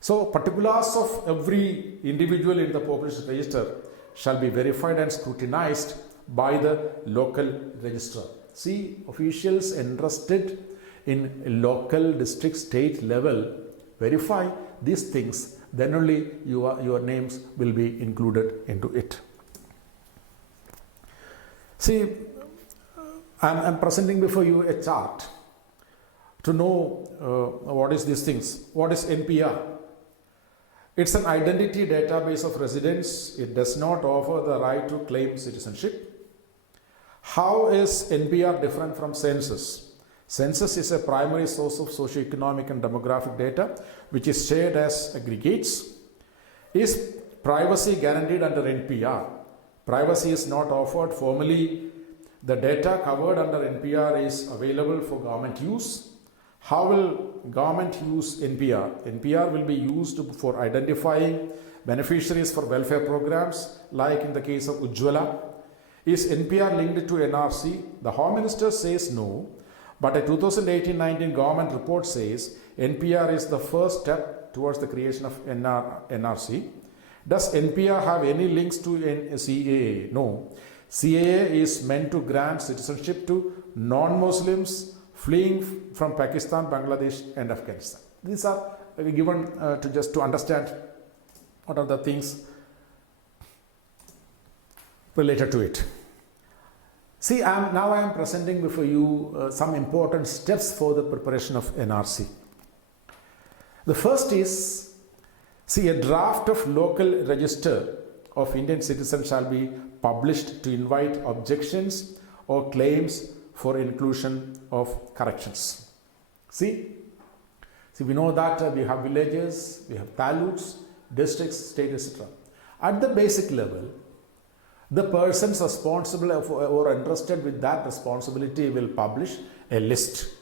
So particulars of every individual in the population register shall be verified and scrutinized by the local registrar. See, officials entrusted in local, district, state level verify these things, then only your names will be included into it. See, I'm presenting before you a chart to know what is these things. What is NPR? It's an identity database of residents. It does not offer the right to claim citizenship. How is NPR different from census? Census is a primary source of socio-economic and demographic data which is shared as aggregates. Is privacy guaranteed under NPR? Privacy is not offered formally. The data covered under NPR is available for government use. How will government use NPR? NPR will be used for identifying beneficiaries for welfare programs, like in the case of Ujjwala. Is NPR linked to NRC? The Home Minister says no, but a 2018-19 government report says NPR is the first step towards the creation of NRC. Does NPR have any links to CAA? No. CAA is meant to grant citizenship to non-Muslims fleeing from Pakistan, Bangladesh and Afghanistan. These are given to understand what are the things related to it. See, now I am presenting before you some important steps for the preparation of NRC. The first is See, a draft of local register of Indian citizens shall be published to invite objections or claims for inclusion of corrections. See, we know that we have villages, we have taluks, districts, state, etc. At the basic level, the persons responsible or entrusted with that responsibility will publish a list.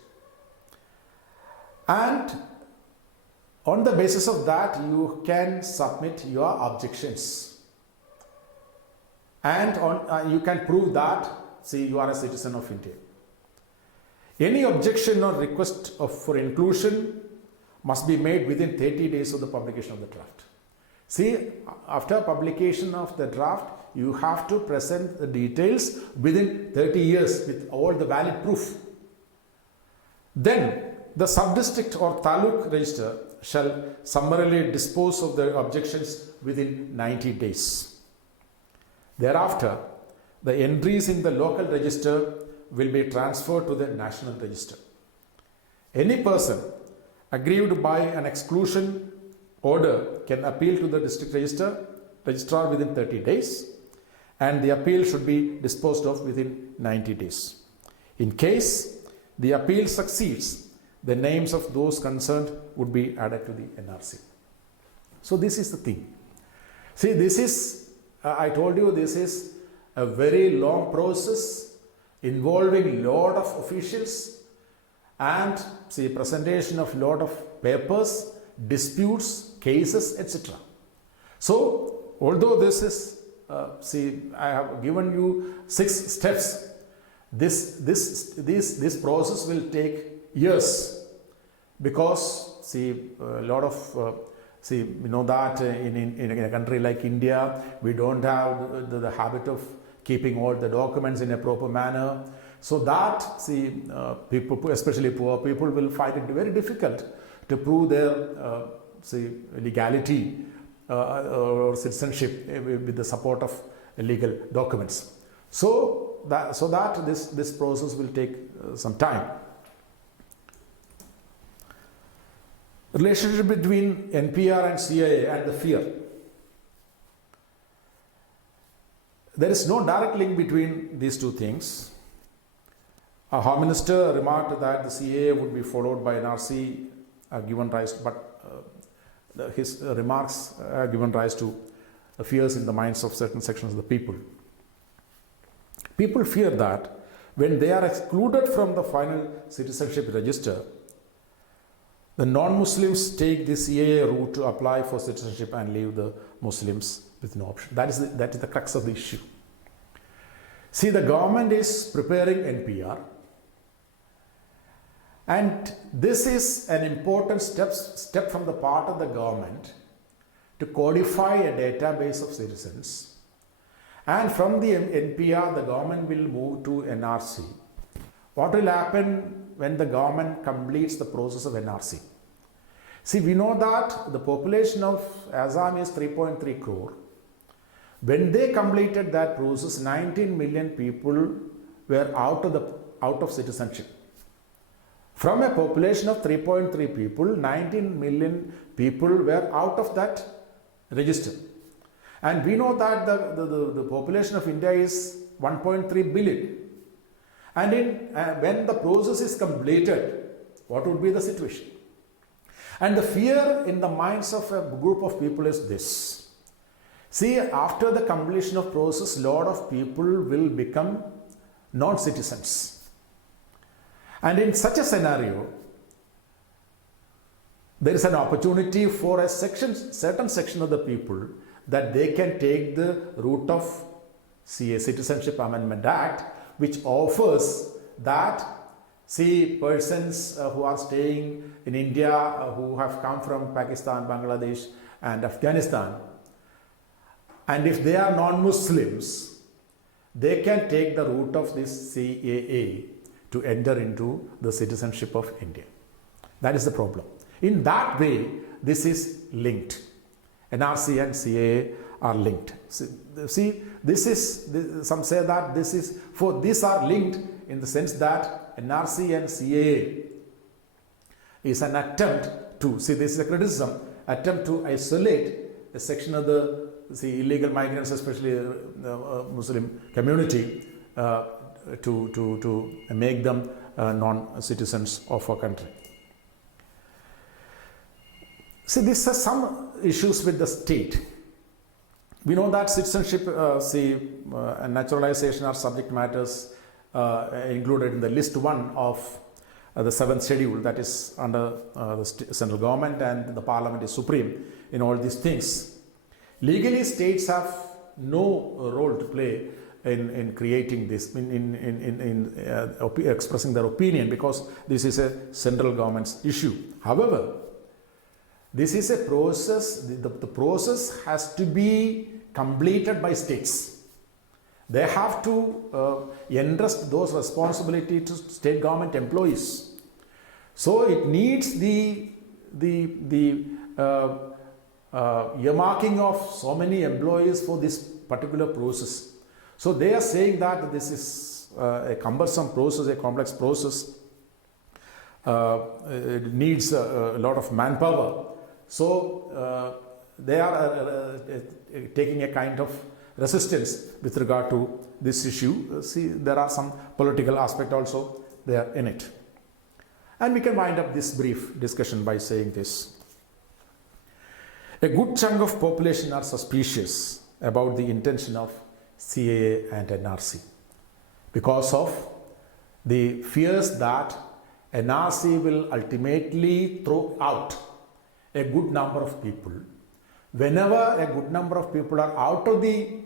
And on the basis of that, you can submit your objections. And you can prove that, see, you are a citizen of India. Any objection or request for inclusion must be made within 30 days of the publication of the draft. See, after publication of the draft, you have to present the details within 30 years with all the valid proof. Then the sub-district or taluk register shall summarily dispose of the objections within 90 days. Thereafter, the entries in the local register will be transferred to the national register. Any person aggrieved by an exclusion order can appeal to the district registrar within 30 days, and the appeal should be disposed of within 90 days. In case the appeal succeeds, the names of those concerned would be added to the NRC. So this is the thing. See, this is, I told you, this is a very long process involving lot of officials and see presentation of lot of papers, disputes, cases, etc. So although this is I have given you 6 steps. This process will take years, because see a lot of we know that in a country like India, we don't have the habit of keeping all the documents in a proper manner. So that people, especially poor people, will find it very difficult to prove their legality or citizenship with the support of legal documents. So that this process will take some time. Relationship between NPR and CAA and the fear. There is no direct link between these two things. Our Home Minister remarked that the CAA would be followed by NRC, given rise, but his remarks have given rise to fears in the minds of certain sections of the people. People fear that when they are excluded from the final citizenship register, the non-Muslims take the CAA route to apply for citizenship and leave the Muslims with no option. That is the crux of the issue. See, the government is preparing NPR, and this is an important step from the part of the government to codify a database of citizens. And from the NPR, the government will move to NRC. What will happen when the government completes the process of NRC? See, we know that the population of Assam is 3.3 crore. When they completed that process, 19 million people were out of citizenship. From a population of 3.3 people, 19 million people were out of that register. And we know that the population of India is 1.3 billion. And when the process is completed, what would be the situation? And the fear in the minds of a group of people is this. See, after the completion of process, lot of people will become non-citizens. And in such a scenario, there is an opportunity for a certain section of the people that they can take the route of Citizenship Amendment Act, which offers that persons who are staying in India, who have come from Pakistan, Bangladesh and Afghanistan, and if they are non-Muslims, they can take the route of this CAA to enter into the citizenship of India. That is the problem. In that way, this is linked. NRC and CAA are linked. See, some say that these are linked in the sense that NRC and CAA is an attempt to, this is a criticism, attempt to isolate a section of the illegal migrants, especially the Muslim community, to make them non-citizens of our country. See, these are some issues with the state. We know that citizenship and naturalization are subject matters included in the list 1 of the 7th schedule, that is under the central government, and the parliament is supreme in all these things. Legally, states have no role to play in creating this, in expressing their opinion, because this is a central government's issue. However, this is a process, the process has to be completed by states. They have to entrust those responsibilities to state government employees. So it needs the earmarking of so many employees for this particular process. So they are saying that this is a cumbersome process, a complex process. It needs a lot of manpower. So they are taking a kind of resistance with regard to this issue. See, there are some political aspect also there in it. And we can wind up this brief discussion by saying this. A good chunk of population are suspicious about the intention of CAA and NRC because of the fears that NRC will ultimately throw out a good number of people. Whenever a good number of people are out of the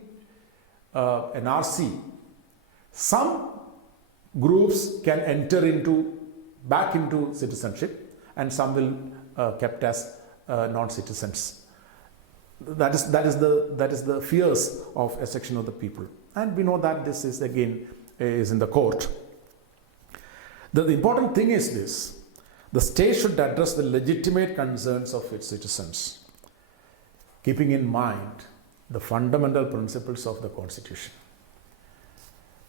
NRC, some groups can enter back into citizenship, and some will kept as non-citizens. That is the fears of a section of the people, and we know that this is again is in the court. The important thing is this: the state should address the legitimate concerns of its citizens, keeping in mind the fundamental principles of the Constitution.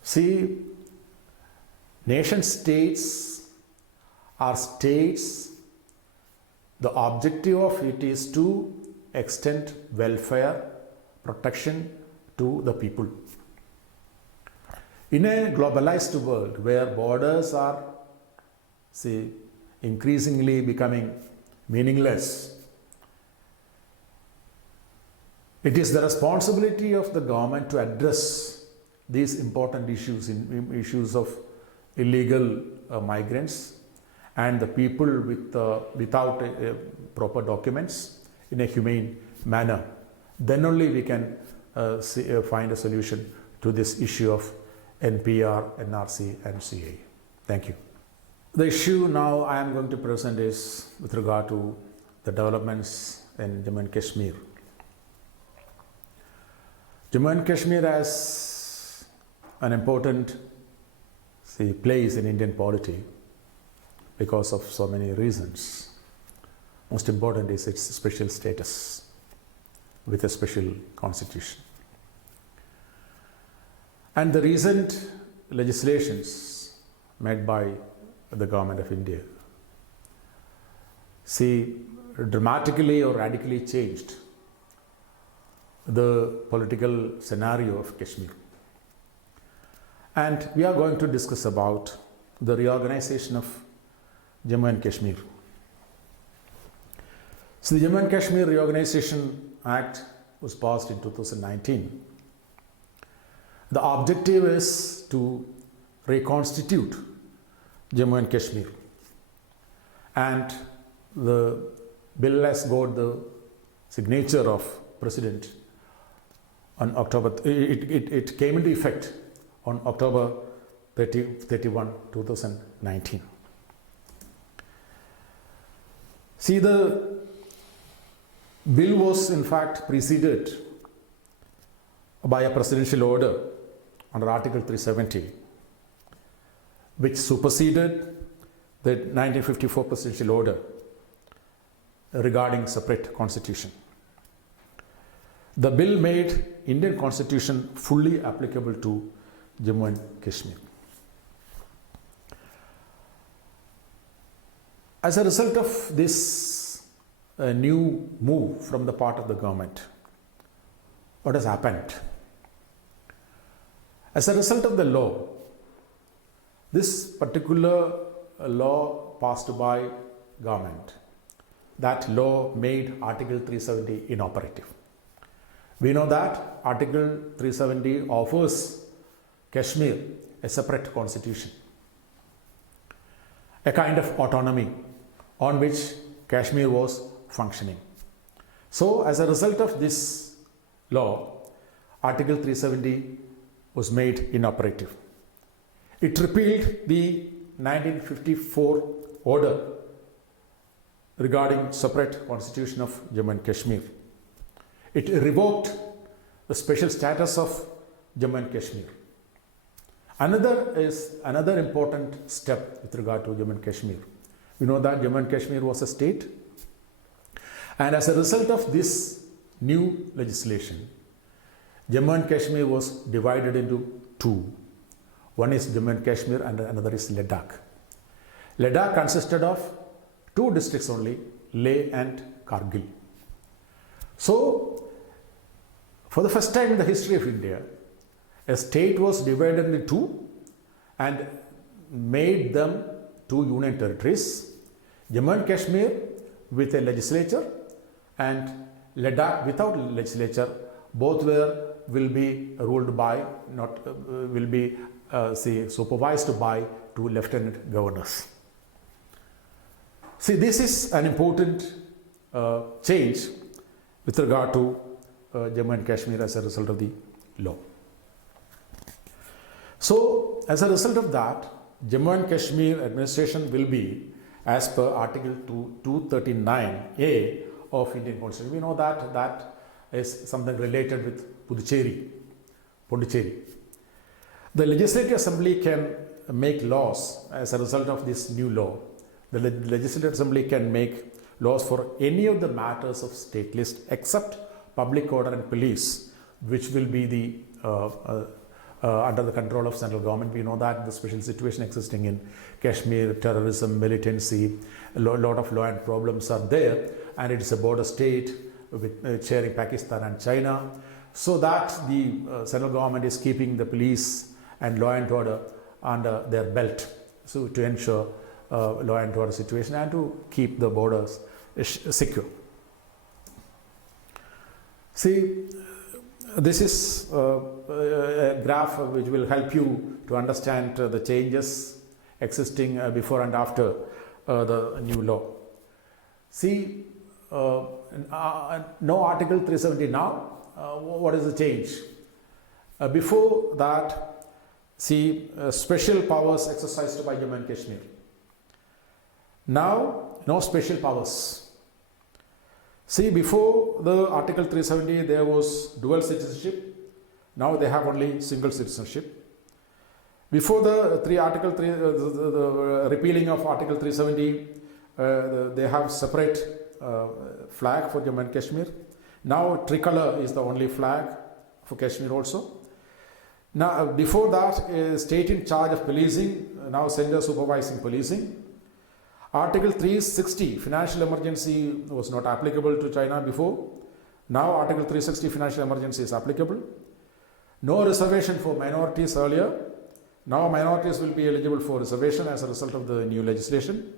See, nation states are states. The objective of it is to extend welfare, protection to the people. In a globalized world where borders are, increasingly becoming meaningless, it is the responsibility of the government to address these important issues, issues of illegal migrants and the people without proper documents in a humane manner. Then only we can find a solution to this issue of NPR, NRC and CA. Thank you. The issue now I am going to present is with regard to the developments in Jammu and Kashmir. Jammu and Kashmir has an important place in Indian polity because of so many reasons. Most important is its special status with a special constitution. And the recent legislations made by the government of India dramatically or radically changed the political scenario of Kashmir. And we are going to discuss about the reorganization of Jammu and Kashmir. So the Jammu and Kashmir Reorganization Act was passed in 2019. The objective is to reconstitute Jammu and Kashmir. And the bill has got the signature of President on October, it came into effect on October 31, 2019. See, the bill was in fact preceded by a presidential order under Article 370, which superseded the 1954 presidential order regarding separate constitution. The bill made Indian constitution fully applicable to Jammu and Kashmir. As a result of this a new move from the part of the government. What has happened? As a result of the law, this particular law passed by government, that law made Article 370 inoperative. We know that Article 370 offers Kashmir a separate constitution, a kind of autonomy on which Kashmir was functioning. So, as a result of this law, Article 370 was made inoperative. It repealed the 1954 order regarding separate constitution of Jammu and Kashmir. It revoked the special status of Jammu and Kashmir. Another important step with regard to Jammu and Kashmir. We know that Jammu and Kashmir was a state, and as a result of this new legislation, Jammu and Kashmir was divided into two. One is Jammu and Kashmir and another is Ladakh. Ladakh consisted of two districts only, Leh and Kargil. So, for the first time in the history of India, a state was divided into two and made them two union territories, Jammu and Kashmir with a legislature and Ladakh without legislature. Both will be ruled by, supervised by two lieutenant governors. See, this is an important change with regard to Jammu and Kashmir as a result of the law. So, as a result of that, Jammu and Kashmir administration will be as per Article 239A of Indian Constitution. We know that that is something related with Pondicherry. The Legislative Assembly can make laws as a result of this new law. The Legislative Assembly can make laws for any of the matters of state list except public order and police, which will be the under the control of central government. We know that the special situation existing in Kashmir, terrorism, militancy, a lot of law and problems are there, and it is a border state with sharing Pakistan and China, so that the central government is keeping the police and law and order under their belt, so to ensure law and order situation and to keep the borders secure. See, this is a graph which will help you to understand the changes existing before and after the new law. See, no Article 370 now. What is the change? Before that, see, special powers exercised by Jammu and Kashmir. Now, no special powers. See, before the Article 370, there was dual citizenship. Now they have only single citizenship. Before the repealing of Article 370, they have separate flag for Jammu and Kashmir. Now tricolor is the only flag for Kashmir also. Now, before that, a state in charge of policing, now center supervising policing. Article 360, financial emergency, was not applicable to China before. Now Article 360, financial emergency, is applicable. No reservation for minorities earlier. Now minorities will be eligible for reservation as a result of the new legislation.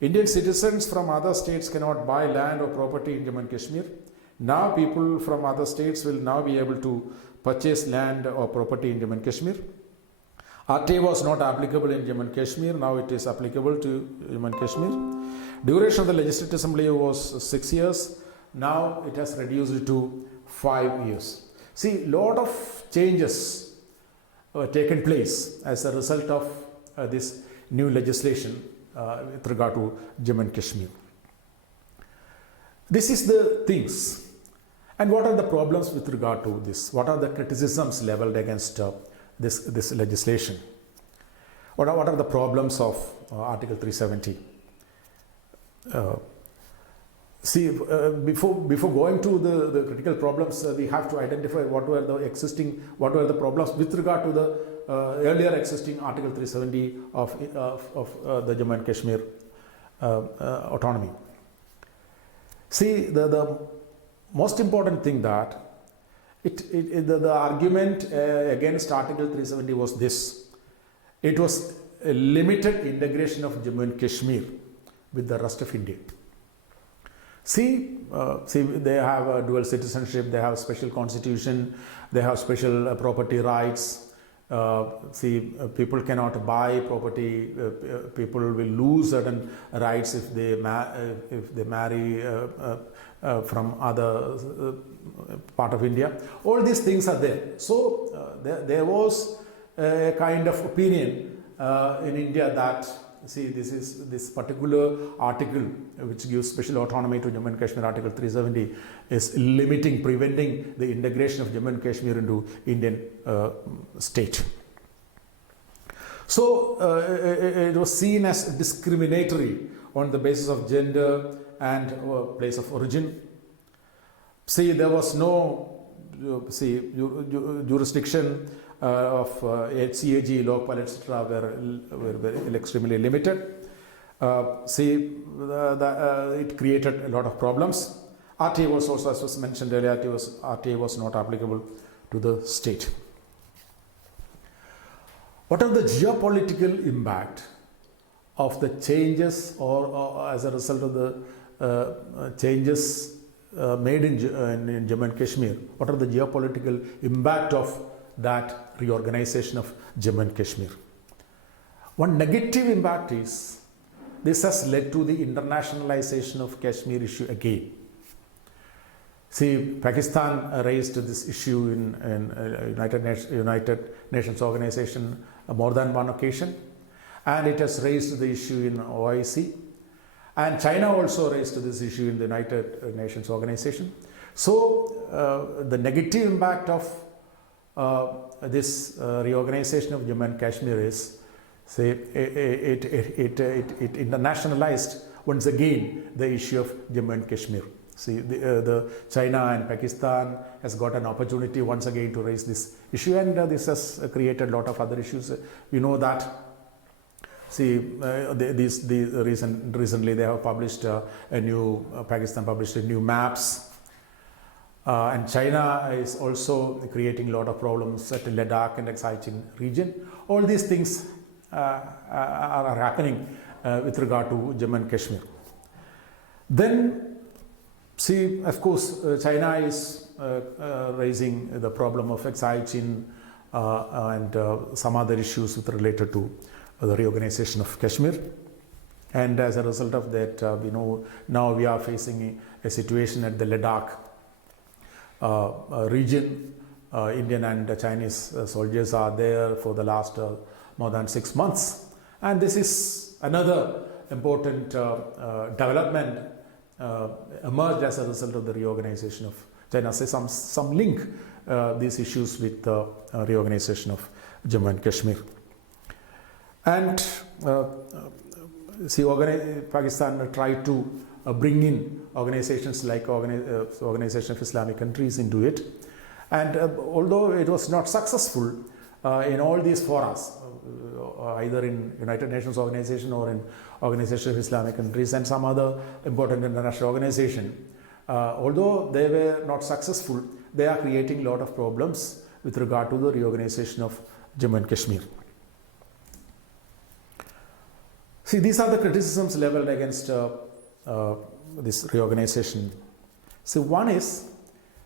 Indian citizens from other states cannot buy land or property in Jammu and Kashmir. Now people from other states will now be able to purchase land or property in Jammu and Kashmir. RTA was not applicable in Jammu and Kashmir. Now it is applicable to Jammu and Kashmir. Duration of the Legislative Assembly was 6 years. Now it has reduced to 5 years. See, lot of changes taken place as a result of this new legislation with regard to Jammu and Kashmir. This is the things. And what are the problems with regard to this? What are the criticisms leveled against this legislation? What are the problems of Article 370? Before going to the critical problems, we have to identify what were the problems with regard to the earlier existing Article 370 of the Jammu and Kashmir autonomy. See, the most important thing that the argument against Article 370 was this. It was a limited integration of Jammu and Kashmir with the rest of India. See, they have a dual citizenship, they have special constitution, they have special property rights. People cannot buy property. People will lose certain rights if they marry from other part of India. All these things are there. So there was a kind of opinion in India that this particular article which gives special autonomy to Jammu and Kashmir, Article 370, is limiting, preventing the integration of Jammu and Kashmir into Indian state. So it was seen as discriminatory on the basis of gender and place of origin. See, there was no jurisdiction of HCAG, Lokpal, etc. were extremely limited. It created a lot of problems. RTA was also, as was mentioned earlier, RTA was not applicable to the state. What are the geopolitical impact of the changes or as a result of the changes made in Jammu and Kashmir? What are the geopolitical impact of that reorganization of Jammu and Kashmir? One negative impact is this has led to the internationalization of Kashmir issue again. See, Pakistan raised this issue in United Nations Organization more than one occasion, and it has raised the issue in OIC, and China also raised this issue in the United Nations Organization. So the negative impact of this reorganization of Jammu and Kashmir is, it internationalized once again the issue of Jammu and Kashmir. See, the China and Pakistan has got an opportunity once again to raise this issue, and this has created a lot of other issues. We know that. See, recently they have published Pakistan published a new maps. And China is also creating a lot of problems at the Ladakh and Exciting region. All these things are happening with regard to Jammu and Kashmir. Then, see, of course, China is raising the problem of Exciting and some other issues related to the reorganization of Kashmir. And as a result of that, we know now we are facing a situation at the Ladakh region. Indian and Chinese soldiers are there for the last more than 6 months, and this is another important development emerged as a result of the reorganization of China. Say some link these issues with the reorganization of Jammu and Kashmir. And Pakistan tried to bring in organizations like Organization of Islamic Countries into it, and although it was not successful in all these forums, either in United Nations Organization or in Organization of Islamic Countries and some other important international organization, although they were not successful, they are creating a lot of problems with regard to the reorganization of Jammu and Kashmir. See, these are the criticisms leveled against this reorganization. So one is,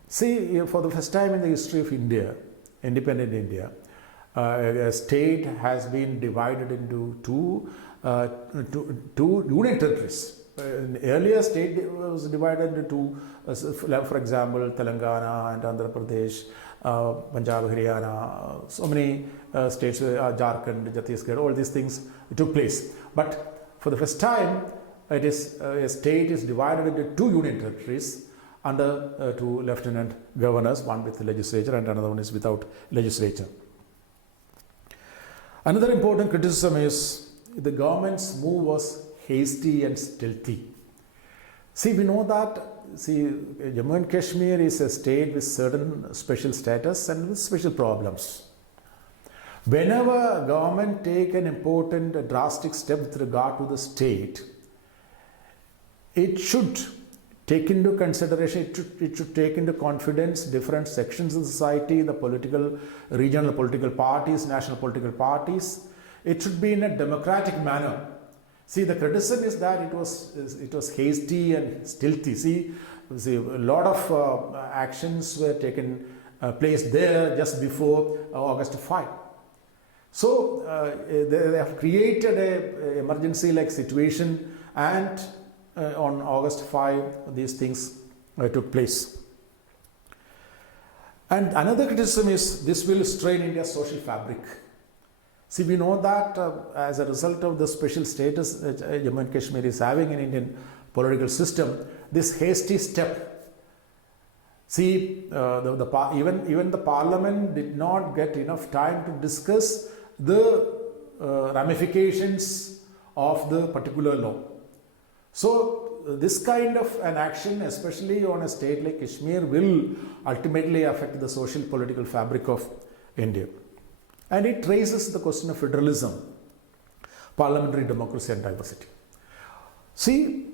see, for the first time in the history of India, independent India, a state has been divided into two union territories. An earlier state was divided into two, for example, Telangana and Andhra Pradesh, Punjab, Haryana, so many states, Jharkhand, Chhattisgarh, all these things took place. But for the first time, it is a state is divided into two union territories under two lieutenant governors, one with the legislature and another one is without legislature. Another important criticism is the government's move was hasty and stealthy. See, we know that Jammu and Kashmir is a state with certain special status and with special problems. Whenever government take an important drastic step with regard to the state, it should take into consideration, it should take into confidence different sections of society, the political, regional political parties, national political parties. It should be in a democratic manner. See, the criticism is that it was hasty and stealthy. See, a lot of actions were taken place there just before August 5. So they have created a emergency-like situation, and on August 5, these things took place. And another criticism is this will strain India's social fabric. See, we know that as a result of the special status Jammu and Kashmir is having in Indian political system, this hasty step. See, even the parliament did not get enough time to discuss the ramifications of the particular law. So this kind of an action, especially on a state like Kashmir, will ultimately affect the social political fabric of India. And it raises the question of federalism, parliamentary democracy and diversity. See,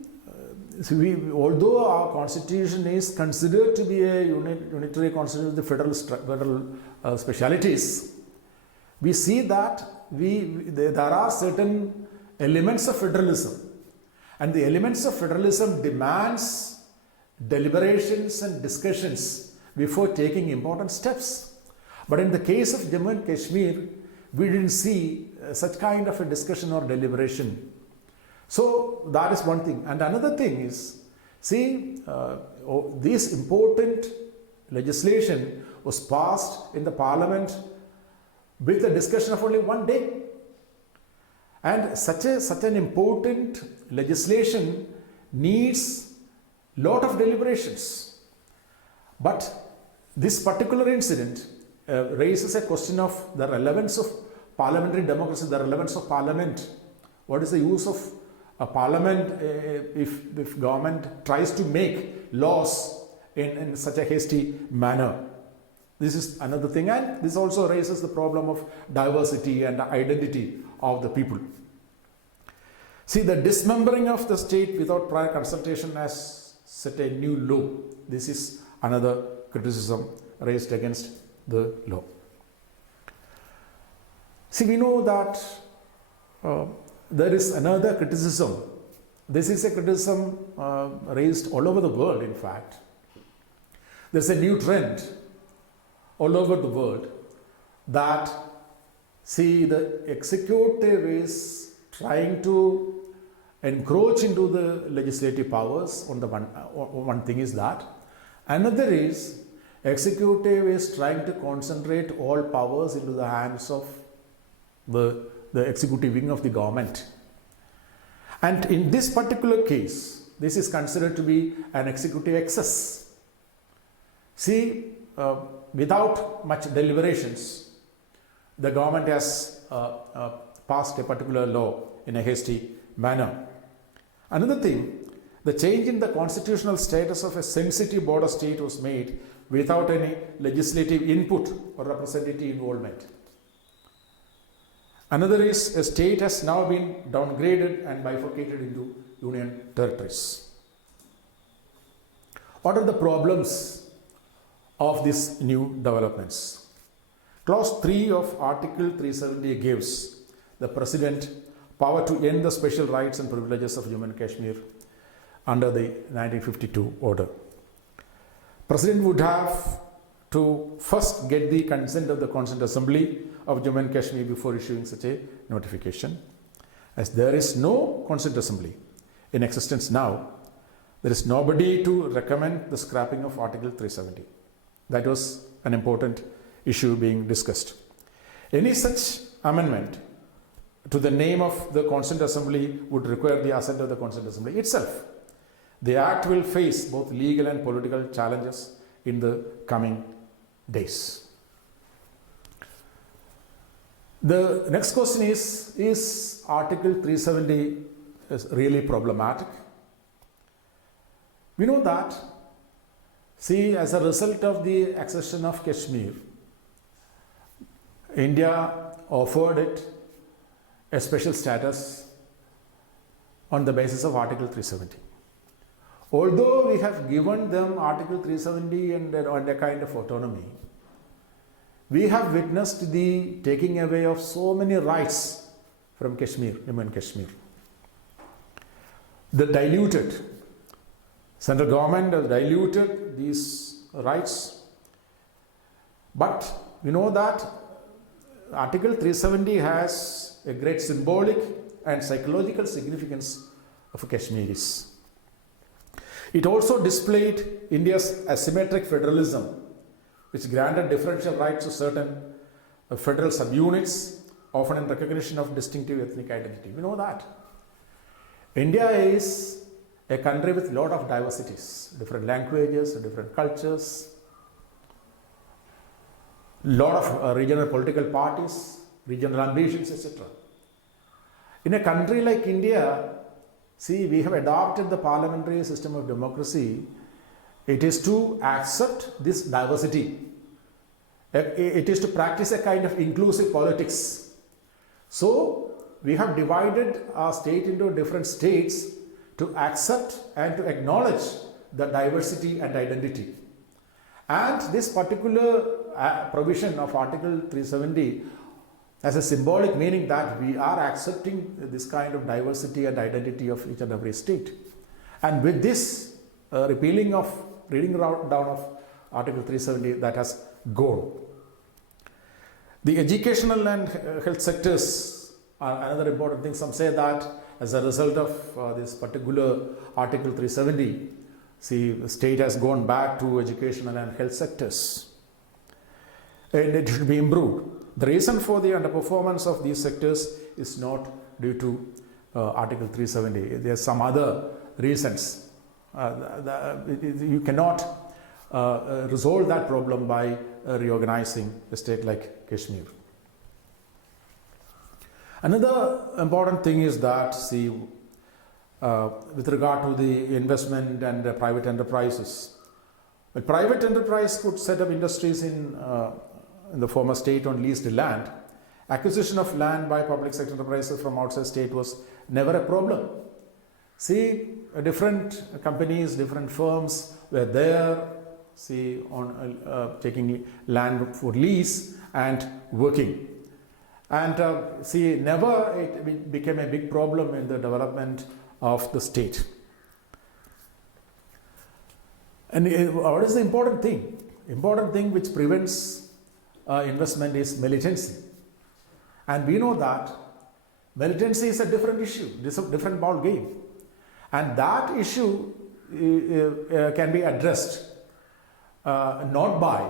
although our constitution is considered to be a unitary constitution with the federal specialities, we see that there are certain elements of federalism. And the elements of federalism demands deliberations and discussions before taking important steps. But in the case of Jammu and Kashmir, we didn't see such kind of a discussion or deliberation. So that is one thing. And another thing is, see, this important legislation was passed in the parliament with a discussion of only one day. And such an important legislation needs lot of deliberations. But this particular incident raises a question of the relevance of parliamentary democracy, the relevance of parliament. What is the use of a parliament if government tries to make laws in such a hasty manner? This is another thing, and this also raises the problem of diversity and identity of the people. See, the dismembering of the state without prior consultation has set a new low. This is another criticism raised against the law. See, we know that there is another criticism. This is a criticism raised all over the world, in fact. There's a new trend all over the world that, see, the executive is trying to encroach into the legislative powers. On the one thing is that. Another is executive is trying to concentrate all powers into the hands of the executive wing of the government. And in this particular case, this is considered to be an executive excess. See, without much deliberations, the government has passed a particular law in a hasty manner. Another thing, the change in the constitutional status of a sensitive border state was made without any legislative input or representative involvement. Another is, a state has now been downgraded and bifurcated into union territories. What are the problems of these new developments? Clause 3 of Article 370 gives the President power to end the special rights and privileges of Jammu and Kashmir under the 1952 order. President would have to first get the consent of the Constituent Assembly of Jammu and Kashmir before issuing such a notification. As there is no Constituent Assembly in existence now, there is nobody to recommend the scrapping of Article 370. That was an important issue being discussed. Any such amendment to the name of the Constituent Assembly would require the assent of the Constituent Assembly itself. The Act will face both legal and political challenges in the coming days. The next question is Article 370 really problematic? We know that, see, as a result of the accession of Kashmir, India offered it a special status on the basis of Article 370. although we have given them Article 370 and a kind of autonomy, we have witnessed the taking away of so many rights from Kashmir, Jammu and Kashmir. The diluted, central government has diluted these rights, but we know that Article 370 has a great symbolic and psychological significance of Kashmiris. It also displayed India's asymmetric federalism, which granted differential rights to certain federal subunits, often in recognition of distinctive ethnic identity. We know that. India is a country with a lot of diversities, different languages, different cultures, lot of regional political parties, regional ambitions, etc. In a country like India, see, we have adopted the parliamentary system of democracy. It is to accept this diversity. It is to practice a kind of inclusive politics. So, we have divided our state into different states to accept and to acknowledge the diversity and identity. And this particular provision of Article 370 has a symbolic meaning that we are accepting this kind of diversity and identity of each and every state. And with this reading down of Article 370, that has gone. The educational and health sectors are another important thing. Some say that as a result of this particular Article 370, see, the state has gone back to educational and health sectors, and it should be improved. The reason for the underperformance of these sectors is not due to Article 370. There are some other reasons. You cannot resolve that problem by reorganizing a state like Kashmir. Another important thing is that, see, with regard to the investment and private enterprises, a private enterprise could set up industries in the former state on leased land. Acquisition of land by public sector enterprises from outside state was never a problem. See, different companies, different firms were there, see, on taking land for lease and working. And see, never it became a big problem in the development of the state. And what is the important thing? Important thing which prevents investment is militancy. And we know that militancy is a different issue, this is a different ball game. And that issue can be addressed not by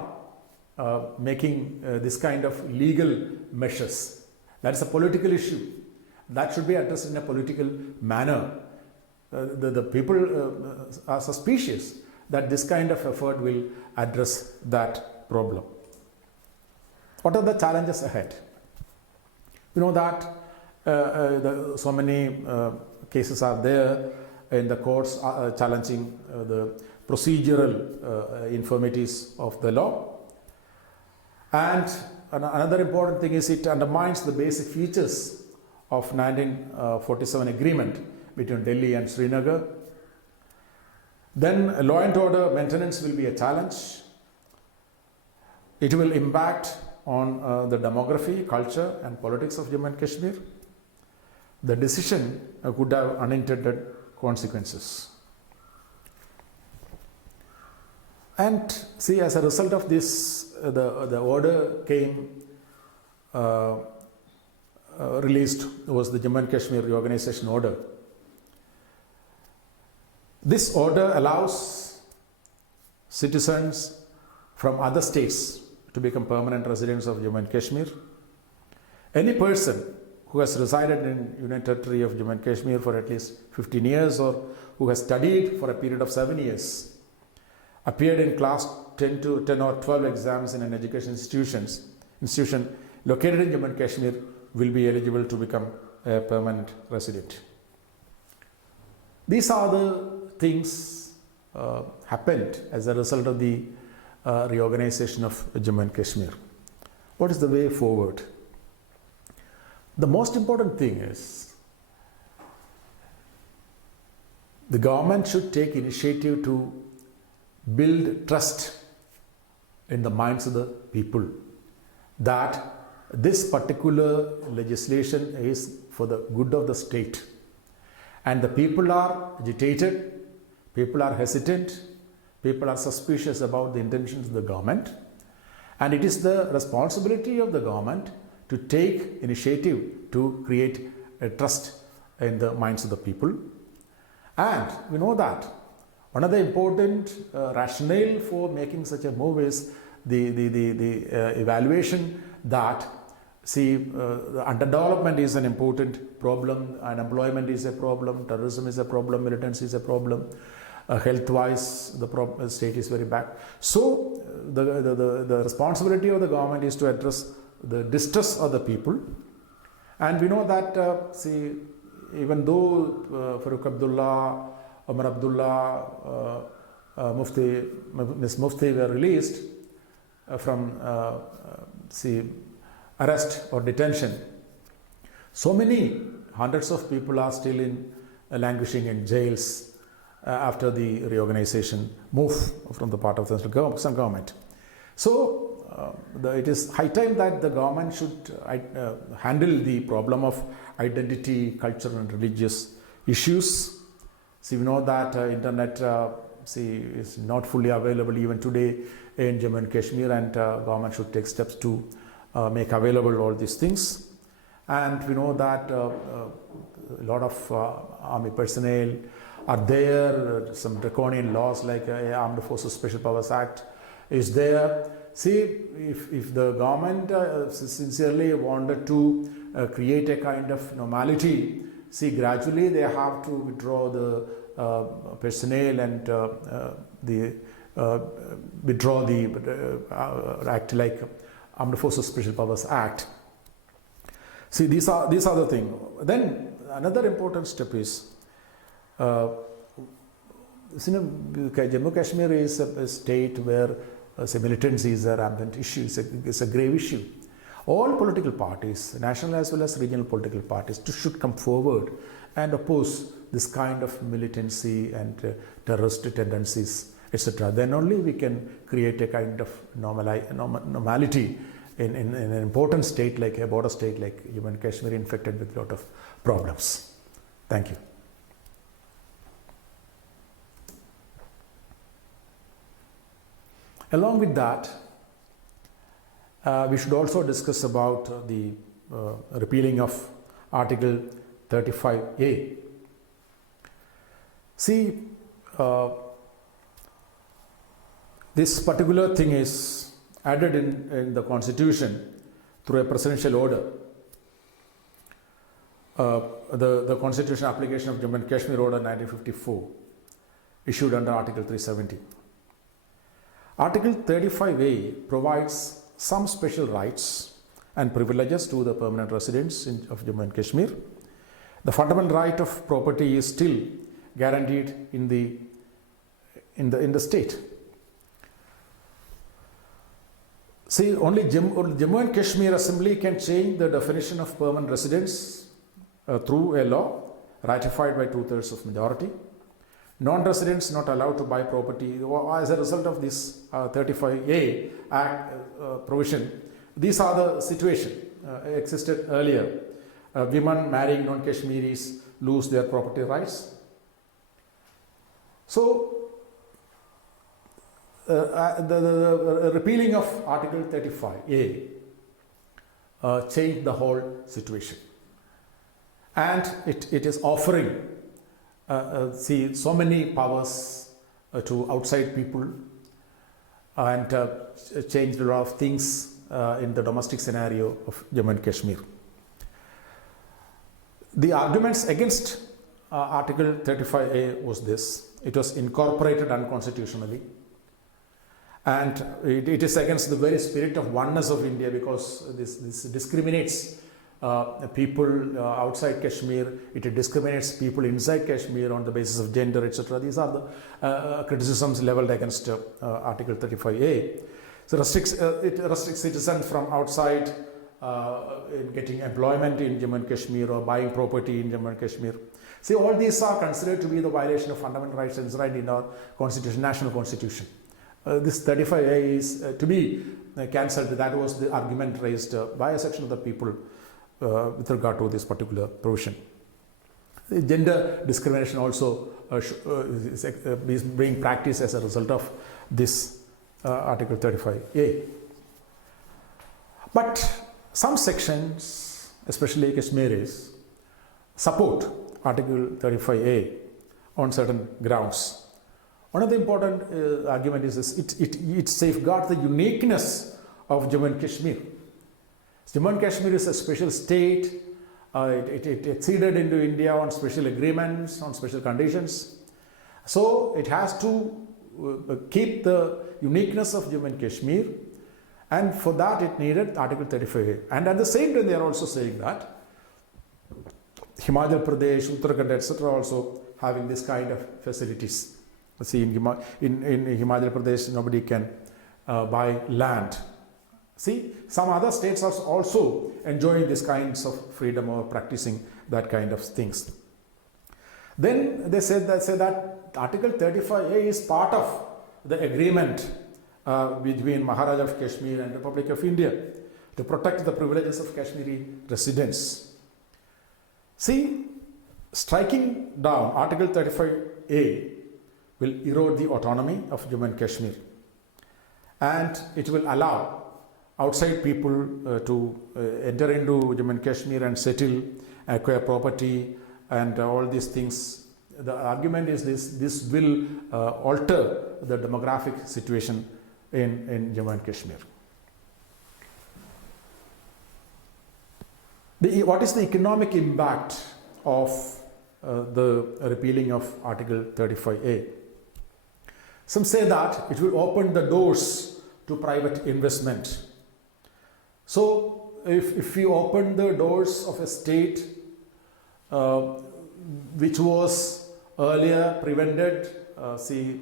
making this kind of legal measures. That is a political issue. That should be addressed in a political manner. The people are suspicious that this kind of effort will address that problem. What are the challenges ahead? You know that so many cases are there in the courts challenging the procedural infirmities of the law. And another important thing is it undermines the basic features of 1947 agreement between Delhi and Srinagar. Then law and order maintenance will be a challenge. It will impact on the demography, culture and politics of Jammu and Kashmir. The decision could have unintended consequences. And see, as a result of this, the order came released was the Jammu and Kashmir Reorganization Order. This order allows citizens from other states to become permanent residents of Jammu and Kashmir. Any person who has resided in Union Territory of Jammu and Kashmir for at least 15 years or who has studied for a period of 7 years, appeared in class 10 or 12 exams in an education institution located in Jammu and Kashmir will be eligible to become a permanent resident. These are the things happened as a result of the reorganization of Jammu and Kashmir. What is the way forward? The most important thing is the government should take initiative to build trust in the minds of the people that this particular legislation is for the good of the state. And the people are agitated, people are hesitant, people are suspicious about the intentions of the government. And it is the responsibility of the government to take initiative to create a trust in the minds of the people. And we know that one of the important rationale for making such a move is the evaluation that the underdevelopment is an important problem, unemployment is a problem, terrorism is a problem, militancy is a problem, health-wise the state is very bad. So the responsibility of the government is to address the distress of the people. And we know that even though Farooq Abdullah, Omar Abdullah, Ms. Mufti were released from arrest or detention, so many hundreds of people are still languishing in jails after the reorganization move from the part of the central government. So it is high time that the government should handle the problem of identity, cultural and religious issues. We know that internet is not fully available even today in Jammu and Kashmir, and government should take steps to make available all these things. And we know that a lot of army personnel are there, some draconian laws like Armed Forces Special Powers Act is there. If the government sincerely wanted to create a kind of normality, gradually they have to withdraw the personnel and withdraw the act like Armed Forces Special Powers Act. These are the things. Then another important step is Jammu Kashmir is a state where militancy is a rampant issue. It's a grave issue. All political parties, national as well as regional political parties, should come forward and oppose this kind of militancy and terrorist tendencies, etc. Then only we can create a kind of normality in an important state like a border state like Jammu and Kashmir, infected with a lot of problems. Thank you. Along with that, we should also discuss about the repealing of Article 35A. This particular thing is added in the Constitution through a presidential order. The Constitution Application of Jammu and Kashmir Order 1954, issued under Article 370. Article 35A provides some special rights and privileges to the permanent residents of Jammu and Kashmir. The fundamental right of property is still guaranteed in the state. Only Jammu and Kashmir Assembly can change the definition of permanent residence through a law ratified by 2/3 of majority. Non-residents not allowed to buy property as a result of this 35A Act provision. These are the situation existed earlier. Women marrying non-Kashmiris lose their property rights. So the repealing of Article 35A changed the whole situation, and it is offering so many powers to outside people, and changed a lot of things in the domestic scenario of Jammu and Kashmir. The arguments against Article 35A was this: it was incorporated unconstitutionally, and it is against the very spirit of oneness of India, because this discriminates people outside Kashmir, it discriminates people inside Kashmir on the basis of gender, etc. These are the criticisms leveled against Article 35A. So it restricts citizens from outside in getting employment in Jammu and Kashmir or buying property in Jammu and Kashmir. See, all these are considered to be the violation of fundamental rights enshrined in our constitution, national constitution. This 35A is to be cancelled. That was the argument raised by a section of the people with regard to this particular provision. Gender discrimination also is being practiced as a result of this Article 35A. But some sections, especially Kashmiris, support Article 35A on certain grounds. One of the important argument is this: it safeguards the uniqueness of Jammu and Kashmir. Jammu and Kashmir is a special state. It acceded into India on special agreements, on special conditions. So it has to keep the uniqueness of Jammu and Kashmir, and for that it needed Article 35A. And at the same time, they are also saying that Himachal Pradesh, Uttarakhand, etc. also having this kind of facilities. See, in Himachal Pradesh, nobody can buy land. See, some other states are also enjoying these kinds of freedom or practicing that kind of things. Then they say that Article 35A is part of the agreement between Maharaja of Kashmir and Republic of India to protect the privileges of Kashmiri residents. See, striking down Article 35A will erode the autonomy of Jammu and Kashmir, and it will allow outside people to enter into Jammu and Kashmir and settle, acquire property, and all these things. The argument is this will alter the demographic situation in Jammu and Kashmir. What is the economic impact of the repealing of Article 35A? Some say that it will open the doors to private investment. So, if we open the doors of a state which was earlier prevented, the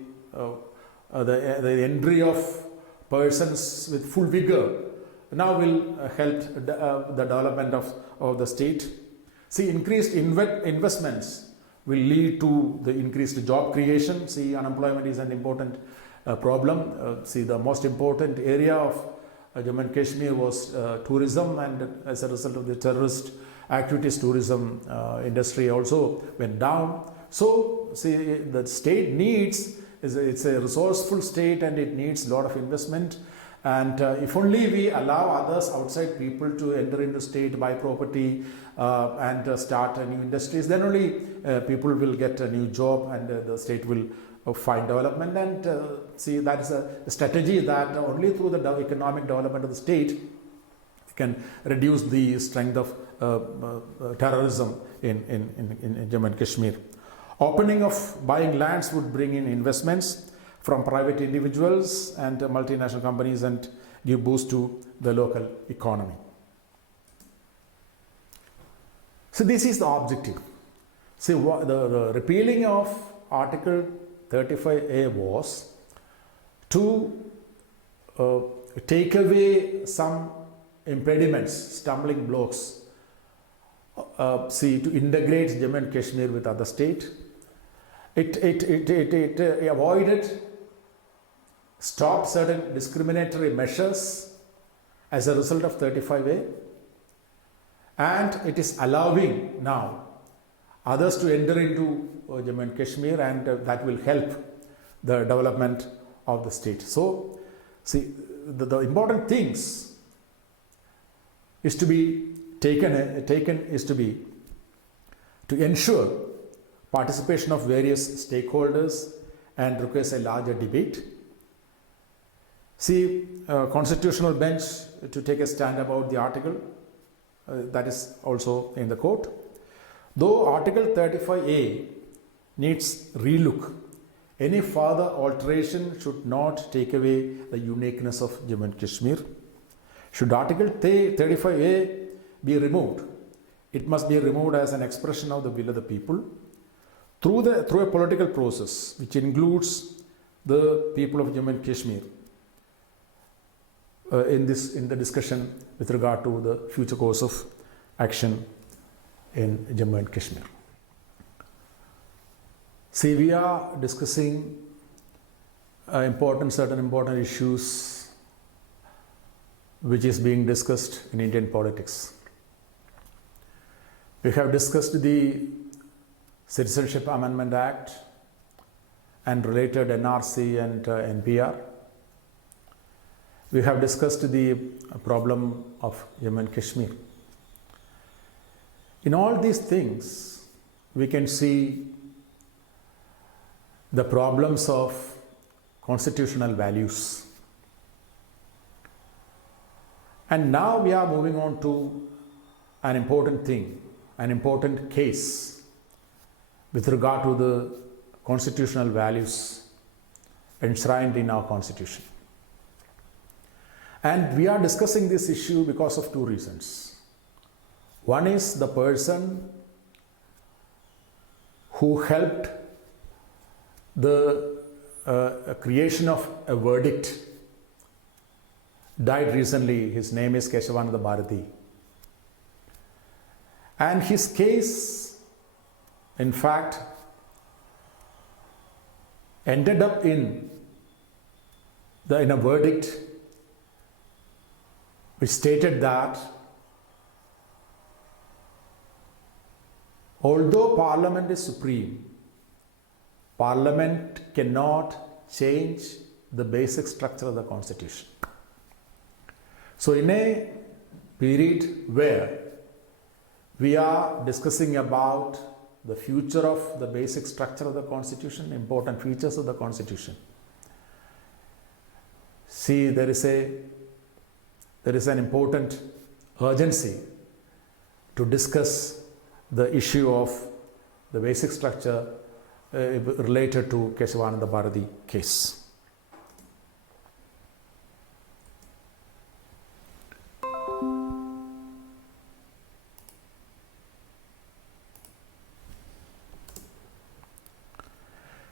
entry of persons with full vigor now will help the development of the state. See, increased investments will lead to the increased job creation. See, unemployment is an important problem. See, the most important area of Jammu and Kashmir was tourism, and as a result of the terrorist activities, tourism industry also went down. So, see, the state it's a resourceful state, and it needs a lot of investment. And if only we allow others, outside people, to enter into state, buy property and start new industries, then only people will get a new job, and the state will find development. And see, that is a strategy that only through the economic development of the state can reduce the strength of terrorism in Jammu and Kashmir. Opening of buying lands would bring in investments from private individuals and multinational companies and give boost to the local economy. So this is the objective. See, the repealing of Article 35A was to take away some impediments, stumbling blocks, to integrate Jammu and Kashmir with other states. It avoided, stopped certain discriminatory measures as a result of 35A, and it is allowing now others to enter into Jammu and Kashmir, and that will help the development of the state. So, see, the important things is to be taken is to be to ensure participation of various stakeholders and requires a larger debate. See, constitutional bench to take a stand about the article, that is also in the court. Though Article 35A needs relook, any further alteration should not take away the uniqueness of Jammu and Kashmir. Should Article 35A be removed, it must be removed as an expression of the will of the people through a political process which includes the people of Jammu and Kashmir. in the discussion with regard to the future course of action in Jammu and Kashmir. See, we are discussing certain important issues which is being discussed in Indian politics. We have discussed the Citizenship Amendment Act and related Nrc and Npr. We have discussed the problem of Jammu and Kashmir. In all these things, we can see the problems of constitutional values. And now we are moving on to an important thing, an important case with regard to the constitutional values enshrined in our Constitution. And we are discussing this issue because of two reasons. One is the person who helped the creation of a verdict died recently. His name is KSYWB-The. And his case, in fact, ended up in a verdict which stated that although Parliament is supreme, Parliament cannot change the basic structure of the Constitution. So in a period where we are discussing about the future of the basic structure of the Constitution, important features of the Constitution, see, there is an important urgency to discuss the issue of the basic structure related to KSYWB-The case.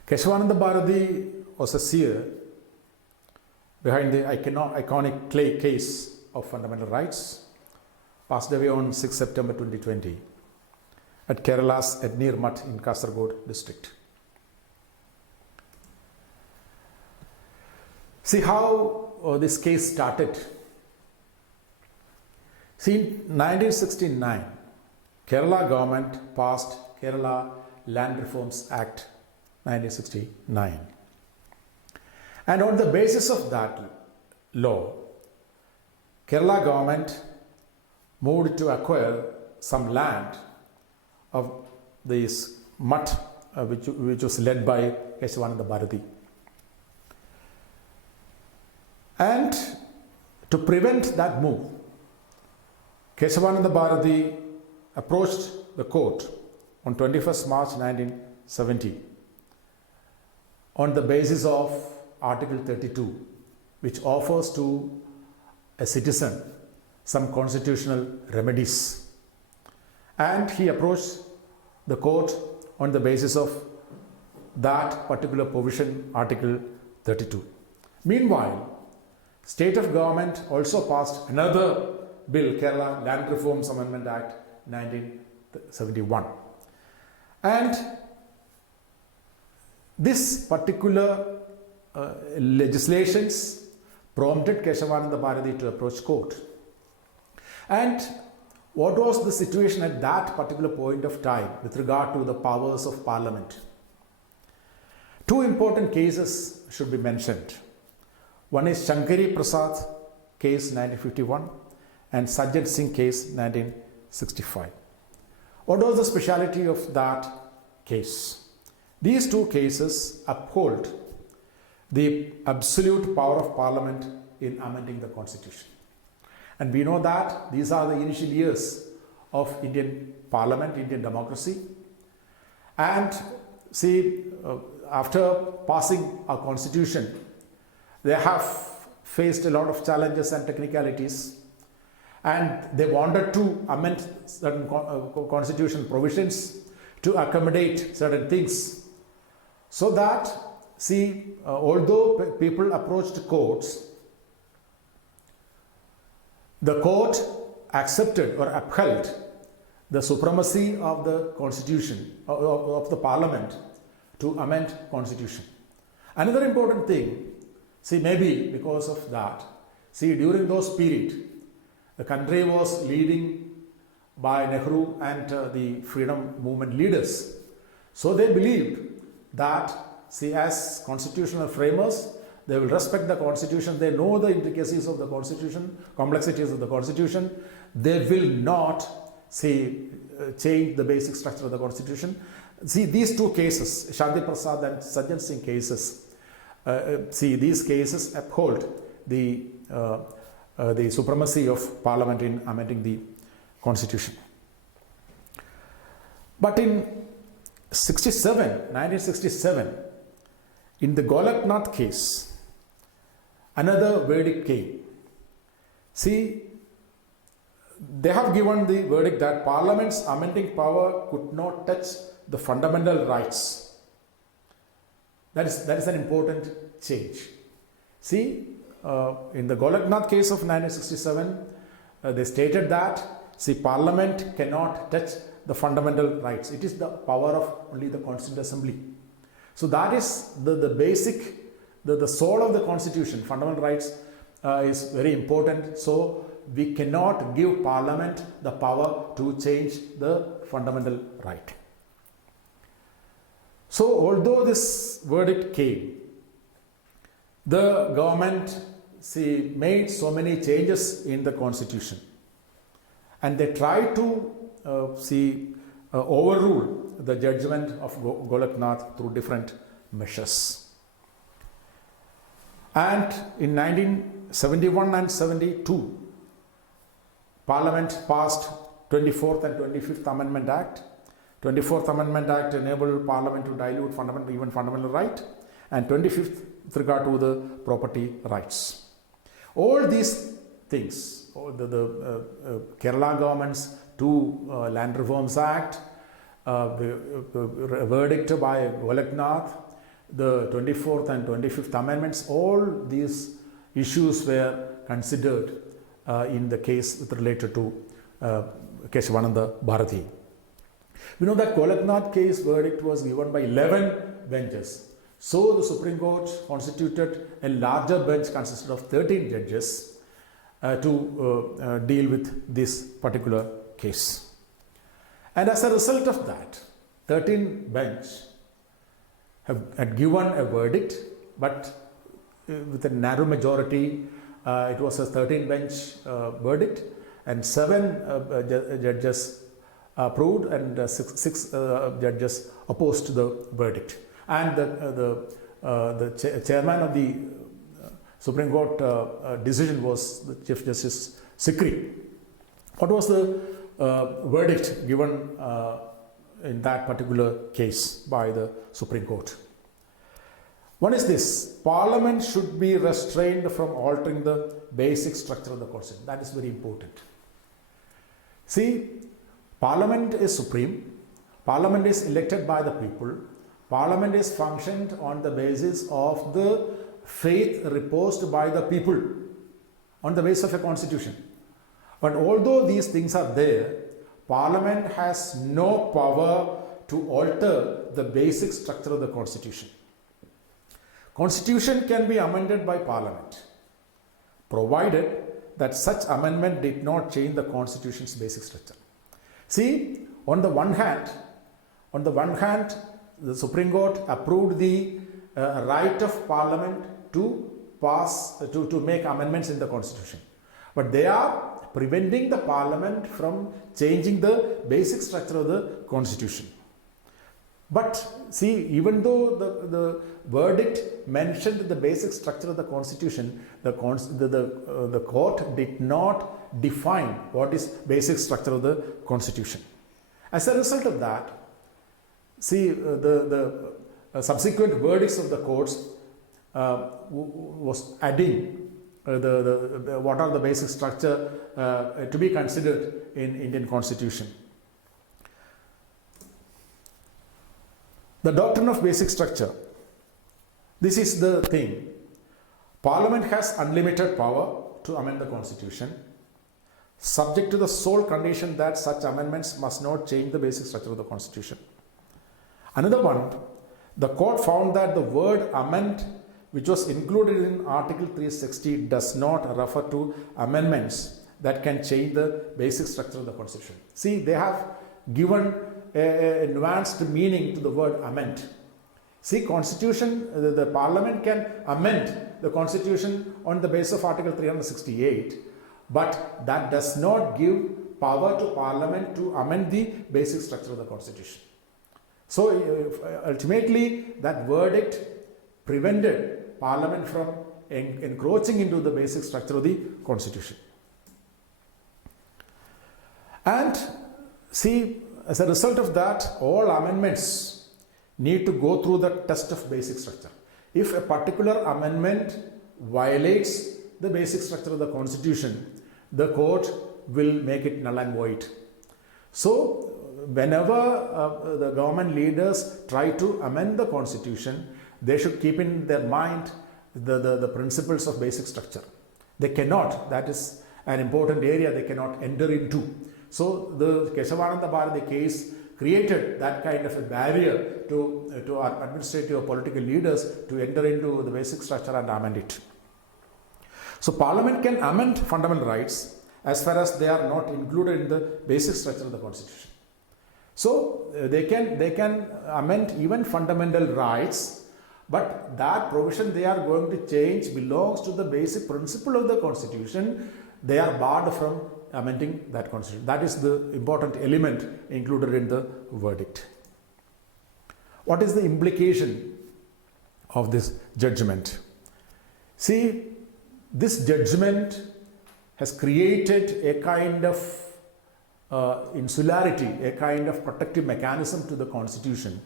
KSYWB-The was a seer behind the iconic case of fundamental rights, passed away on 6 September 2020 at Kerala's Nrc in Kasaragod district. See how this case started. See, in 1969, Kerala government passed Kerala Land Reforms Act 1969. And on the basis of that law, Kerala government moved to acquire some land of this mutt which was led by KSYWB-The. And to prevent that move, KSYWB-The approached the court on 21st March 1970 on the basis of Article 32, which offers to a citizen some constitutional remedies. And he approached the court on the basis of that particular provision, Article 32. Meanwhile, state of government also passed another bill, Kerala Land Reforms Amendment Act 1971. And this particular legislations prompted KSYWB-The to approach court. And what was the situation at that particular point of time with regard to the powers of Parliament? Two important cases should be mentioned. One is Shankari Prasad case 1951 and Sajjad Singh case 1965. What was the speciality of that case? These two cases uphold the absolute power of Parliament in amending the Constitution. And we know that these are the initial years of Indian Parliament, Indian democracy. And see, after passing our Constitution, they have faced a lot of challenges and technicalities. And they wanted to amend certain constitutional provisions to accommodate certain things. So that, see, although people approached courts, the court accepted or upheld the supremacy of the constitution, of the parliament to amend constitution. Another important thing, see, maybe because of that, see, during those period, the country was leading by Nehru and the freedom movement leaders. So they believed that, see, as constitutional framers, they will respect the constitution, they know the intricacies of the constitution, complexities of the constitution. They will not, see, change the basic structure of the constitution. See, these two cases, Shanti Prasad and Sajjan Singh cases, see, these cases uphold the supremacy of parliament in amending the constitution. But in 1967, in the Golaknath case, another verdict came. See, they have given the verdict that Parliament's amending power could not touch the fundamental rights. That is an important change. See, in the Golaknath case of 1967, they stated that, see, Parliament cannot touch the fundamental rights. It is the power of only the Constituent Assembly. So that is the basic, the soul of the Constitution. Fundamental rights is very important. So we cannot give Parliament the power to change the fundamental right. So although this verdict came, the government, see, made so many changes in the Constitution, and they tried to overrule the judgment of Golaknath through different measures. And in 1971 and 72, Parliament passed 24th and 25th Amendment Act. 24th Amendment Act enabled Parliament to dilute fundamental right, and 25th with regard to the property rights. All these things, the Kerala government's two Land Reforms Act, the verdict by Golaknath, the 24th and 25th Amendments, all these issues were considered in the case related to KSYWB-The. We know that Golaknath case verdict was given by 11 benches. So the Supreme Court constituted a larger bench consisted of 13 judges to deal with this particular case. And as a result of that, 13 bench had given a verdict, but with a narrow majority. It was a 13 bench verdict, and 7 judges approved and 6 judges opposed the verdict. And the chairman of the Supreme Court decision was the Chief Justice Sikri. What was the verdict given in that particular case by the Supreme Court? One is this: Parliament should be restrained from altering the basic structure of the Constitution. That is very important. See, Parliament is supreme. Parliament is elected by the people. Parliament is functioned on the basis of the faith reposed by the people on the basis of a constitution. But although these things are there, Parliament has no power to alter the basic structure of the Constitution. Constitution can be amended by Parliament, provided that such amendment did not change the Constitution's basic structure. See, on the one hand, the Supreme Court approved the right of Parliament to make amendments in the Constitution, but they are preventing the Parliament from changing the basic structure of the Constitution. But see, even though the verdict mentioned the basic structure of the Constitution, the court did not define what is basic structure of the Constitution. As a result of that, see, the subsequent verdicts of the courts was adding what are the basic structure to be considered in Indian Constitution. The doctrine of basic structure. This is the thing. Parliament has unlimited power to amend the Constitution. subject to the sole condition that such amendments must not change the basic structure of the Constitution. Another one, the court found that the word amend, which was included in Article 360, does not refer to amendments that can change the basic structure of the Constitution. See, they have given a nuanced meaning to the word amend. See, Constitution, the Parliament can amend the Constitution on the basis of Article 368, but that does not give power to Parliament to amend the basic structure of the Constitution. So ultimately, that verdict prevented Parliament from encroaching into the basic structure of the Constitution. And see, as a result of that, all amendments need to go through the test of basic structure. If a particular amendment violates the basic structure of the Constitution, the court will make it null and void. So, whenever the government leaders try to amend the Constitution, they should keep in their mind the principles of basic structure. They cannot, that is an important area they cannot enter into. So, the KSYWB-The Bharati case created that kind of a barrier to our administrative or political leaders to enter into the basic structure and amend it. So, Parliament can amend fundamental rights as far as they are not included in the basic structure of the Constitution. So, they can amend even fundamental rights, but that provision they are going to change belongs to the basic principle of the Constitution. They are barred from amending that Constitution. That is the important element included in the verdict. What is the implication of this judgment? See, this judgment has created a kind of insularity, a kind of protective mechanism to the Constitution.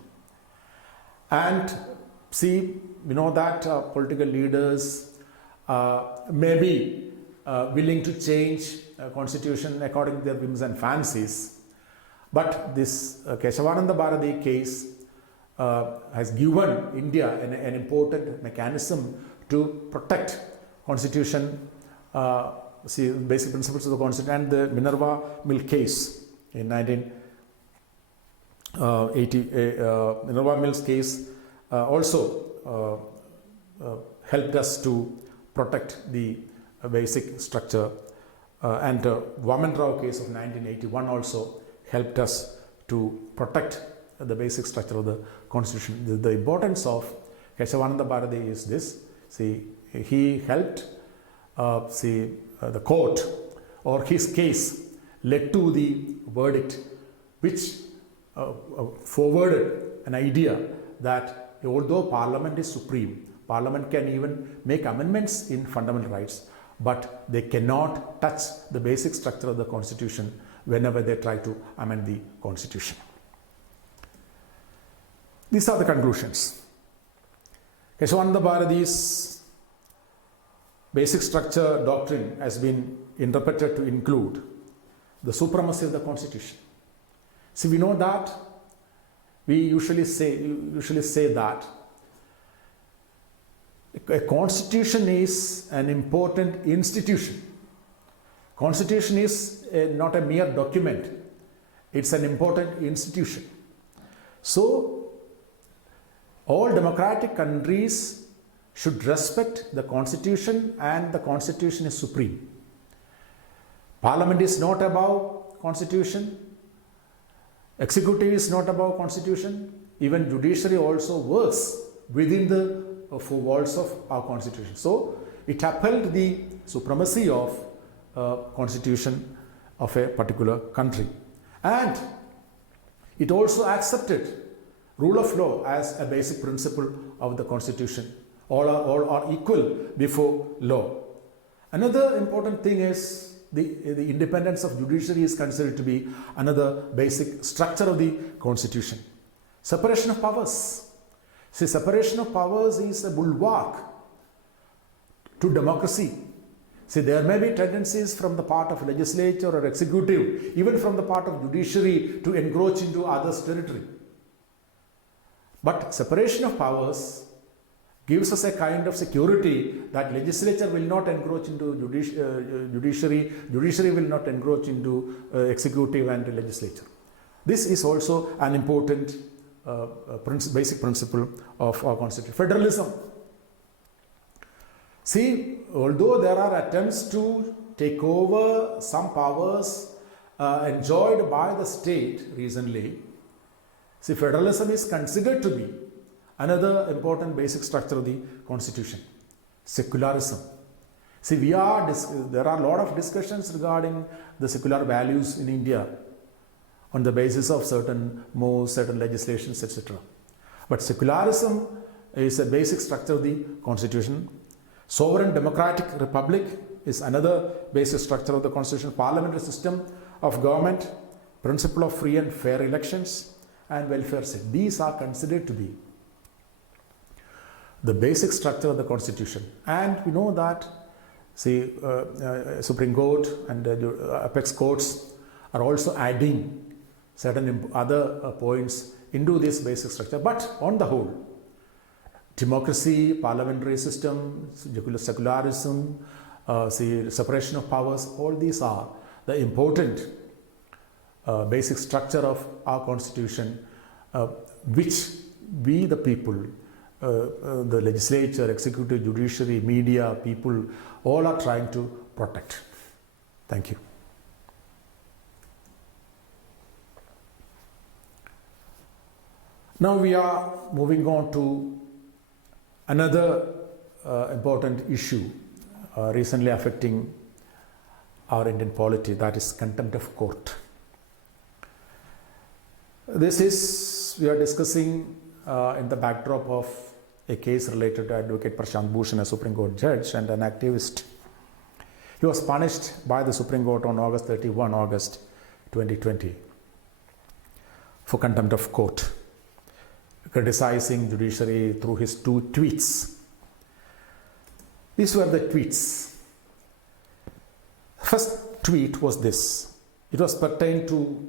And see, we know that political leaders may be willing to change Constitution according to their whims and fancies. But this KSYWB-The Bharati case has given India an important mechanism to protect Constitution, basic principles of the Constitution, and the Minerva Mill case in 1980. Minerva Mill's case also helped us to protect the basic structure, and Vaman Rao case of 1981 also helped us to protect the basic structure of the Constitution. The importance of KSYWB-The Bharati is this. See, he helped the court, or his case led to the verdict, which forwarded an idea that although Parliament is supreme, Parliament can even make amendments in fundamental rights, but they cannot touch the basic structure of the Constitution whenever they try to amend the Constitution. These are the conclusions. KSYWB-The Bharati's basic structure doctrine has been interpreted to include the supremacy of the Constitution. See, we know that we usually say that a constitution is an important institution. Constitution is not a mere document. It's an important institution. So, all democratic countries should respect the Constitution, and the Constitution is supreme. Parliament is not above Constitution. Executive is not above Constitution. Even judiciary also works within the four walls of our Constitution. So, it upheld the supremacy of Constitution of a particular country. And it also accepted rule of law as a basic principle of the Constitution. All are equal before law. Another important thing is the independence of judiciary is considered to be another basic structure of the Constitution. Separation of powers. See, separation of powers is a bulwark to democracy. See, there may be tendencies from the part of legislature or executive, even from the part of judiciary, to encroach into others' territory. But separation of powers gives us a kind of security that legislature will not encroach into judiciary, judiciary will not encroach into executive and legislature. This is also an important basic principle of our constitution. Federalism. See, although there are attempts to take over some powers enjoyed by the state recently, see, federalism is considered to be another important basic structure of the constitution. Secularism. See, there are a lot of discussions regarding the secular values in India on the basis of certain mores, certain legislations, etc. But secularism is a basic structure of the constitution. Sovereign democratic republic is another basic structure of the constitution. Parliamentary system of government, principle of free and fair elections, and welfare state. These are considered to be the basic structure of the constitution. And we know that, see, Supreme Court and apex courts are also adding certain other points into this basic structure. But on the whole, democracy, parliamentary system, secularism, see, separation of powers, all these are the important basic structure of our constitution, which we the people, the legislature, executive, judiciary, media, people, all are trying to protect. Thank you. Now we are moving on to another important issue recently affecting our Indian polity, that is contempt of court. This is, we are discussing in the backdrop of a case related to Advocate Prashant Bhushan, a Supreme Court judge and an activist. He was punished by the Supreme Court on August 2020 for contempt of court, criticizing judiciary through his 2 tweets. These were the tweets. First tweet was this. It was pertained to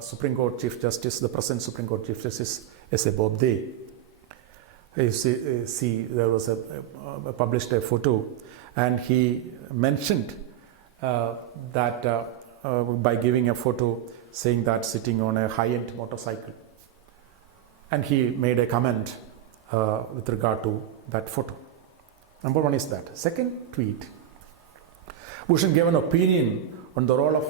Supreme Court Chief Justice, the present Supreme Court Chief Justice, KSYWB-The. You see, there was published a photo, and he mentioned that by giving a photo saying that sitting on a high-end motorcycle. And he made a comment with regard to that photo. Number one is that. Second tweet, Bhushan gave an opinion on the role of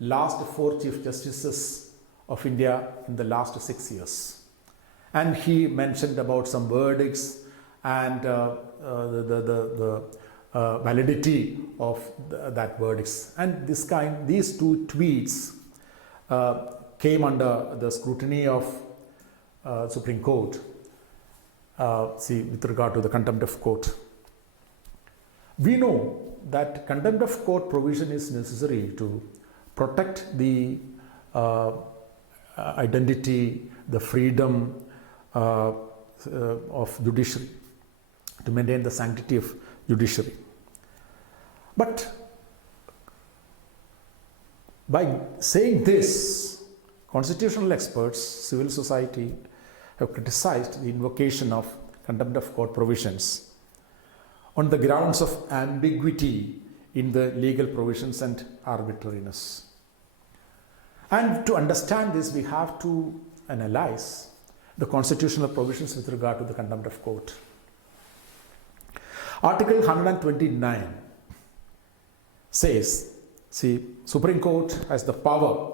last 4 Chief Justices of India in the last 6 years. And he mentioned about some verdicts and the validity of that verdicts. And these 2 tweets came under the scrutiny of Supreme Court, with regard to the contempt of court. We know that contempt of court provision is necessary to protect the identity, the freedom of judiciary, to maintain the sanctity of judiciary. But by saying this, constitutional experts, civil society have criticized the invocation of contempt of court provisions on the grounds of ambiguity in the legal provisions and arbitrariness. And to understand this, we have to analyze the constitutional provisions with regard to the contempt of court. Article 129 says, see, Supreme Court has the power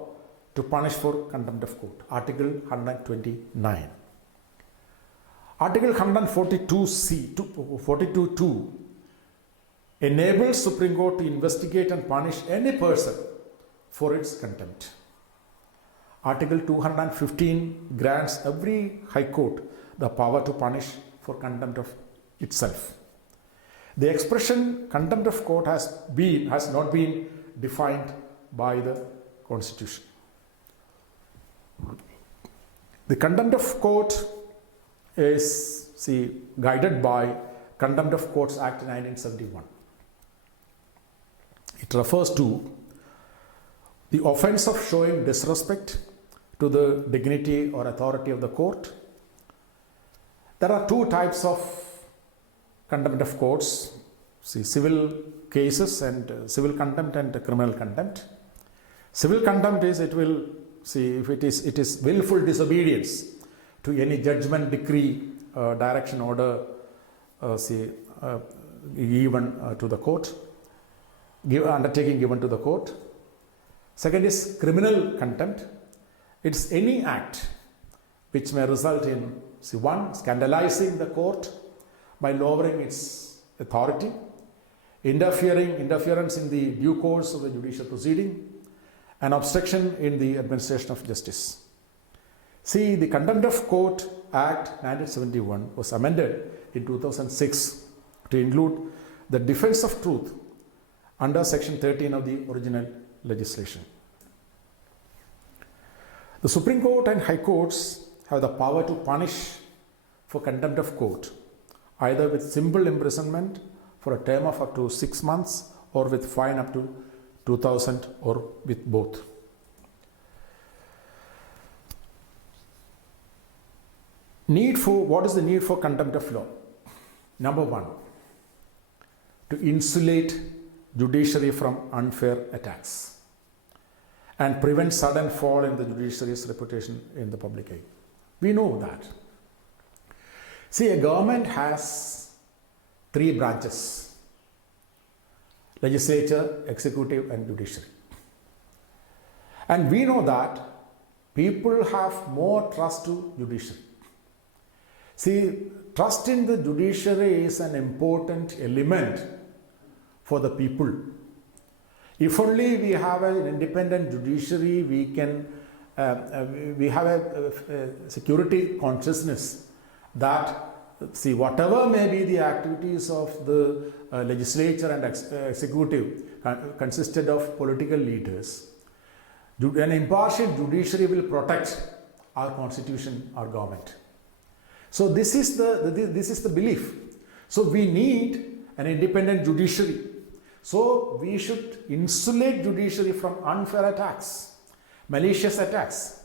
to punish for contempt of court. Article 129. Article 142(2) enables Supreme Court to investigate and punish any person for its contempt. Article 215 grants every High Court the power to punish for contempt of itself. The expression contempt of court has not been defined by the Constitution. The contempt of court is guided by Contempt of Courts Act 1971. It refers to the offense of showing disrespect to the dignity or authority of the court. There are 2 types of contempt of courts, see civil cases and civil contempt and criminal contempt. Civil contempt is it is willful disobedience to any judgment, decree, direction, order, given to the court, undertaking given to the court. Second is criminal contempt. It's any act which may result in, one, scandalizing the court by lowering its authority, interference in the due course of the judicial proceeding, and obstruction in the administration of justice. See, the Contempt of Court Act 1971 was amended in 2006 to include the defense of truth under Section 13 of the original legislation. The Supreme Court and High Courts have the power to punish for contempt of court, either with simple imprisonment for a term of up to 6 months or with fine up to 2,000 or with both. What is the need for contempt of law? Number one, to insulate judiciary from unfair attacks and prevent sudden fall in the judiciary's reputation in the public eye. We know that. See, a government has 3 branches: legislature, executive, and judiciary. And we know that people have more trust to judiciary. See, trust in the judiciary is an important element for the people. If only we have an independent judiciary, we have a security consciousness that, whatever may be the activities of the legislature and executive consisted of political leaders, an impartial judiciary will protect our constitution, our government. So this is the belief. So we need an independent judiciary. So we should insulate judiciary from unfair attacks, malicious attacks.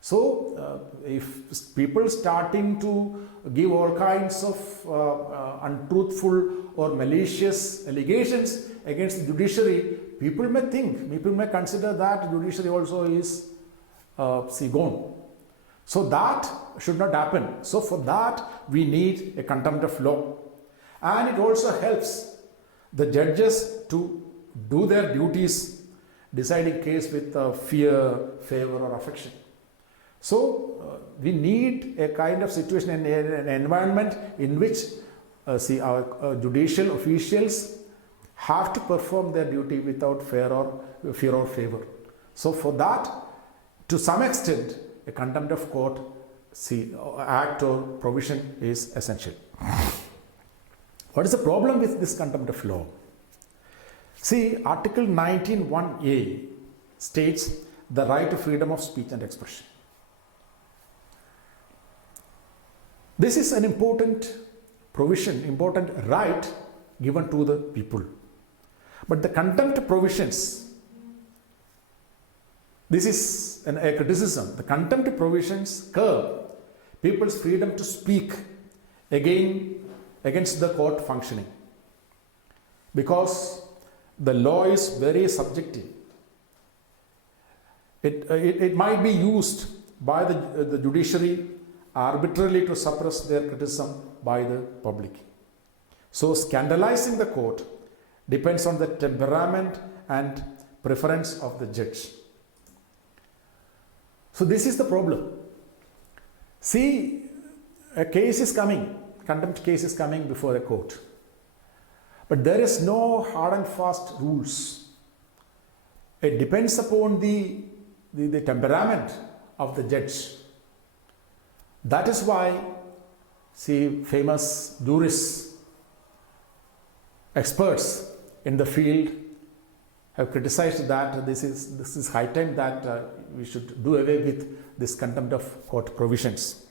So if people starting to give all kinds of untruthful or malicious allegations against the judiciary, people may consider that judiciary also is gone. So that should not happen. So for that we need a contempt of law. And it also helps the judges to do their duties, deciding case with fear, favor or affection. So we need a kind of situation, an environment in which our judicial officials have to perform their duty without fear or favor. So for that, to some extent, a contempt of court act or provision is essential. What is the problem with this contempt of law? See, Article 19(1)(a) states the right to freedom of speech and expression. This is an important provision, important right given to the people. But the contempt provisions, this is a criticism. The contempt provisions curb people's freedom to speak against the court functioning, because the law is very subjective. It might be used by the judiciary arbitrarily to suppress their criticism by the public. So scandalizing the court depends on the temperament and preference of the judge. So this is the problem. See, a case is coming, contempt case is coming before a court. But there is no hard and fast rules. It depends upon the temperament of the judge. That is why, famous jurists, experts in the field have criticized that this is high time that we should do away with this contempt of court provisions.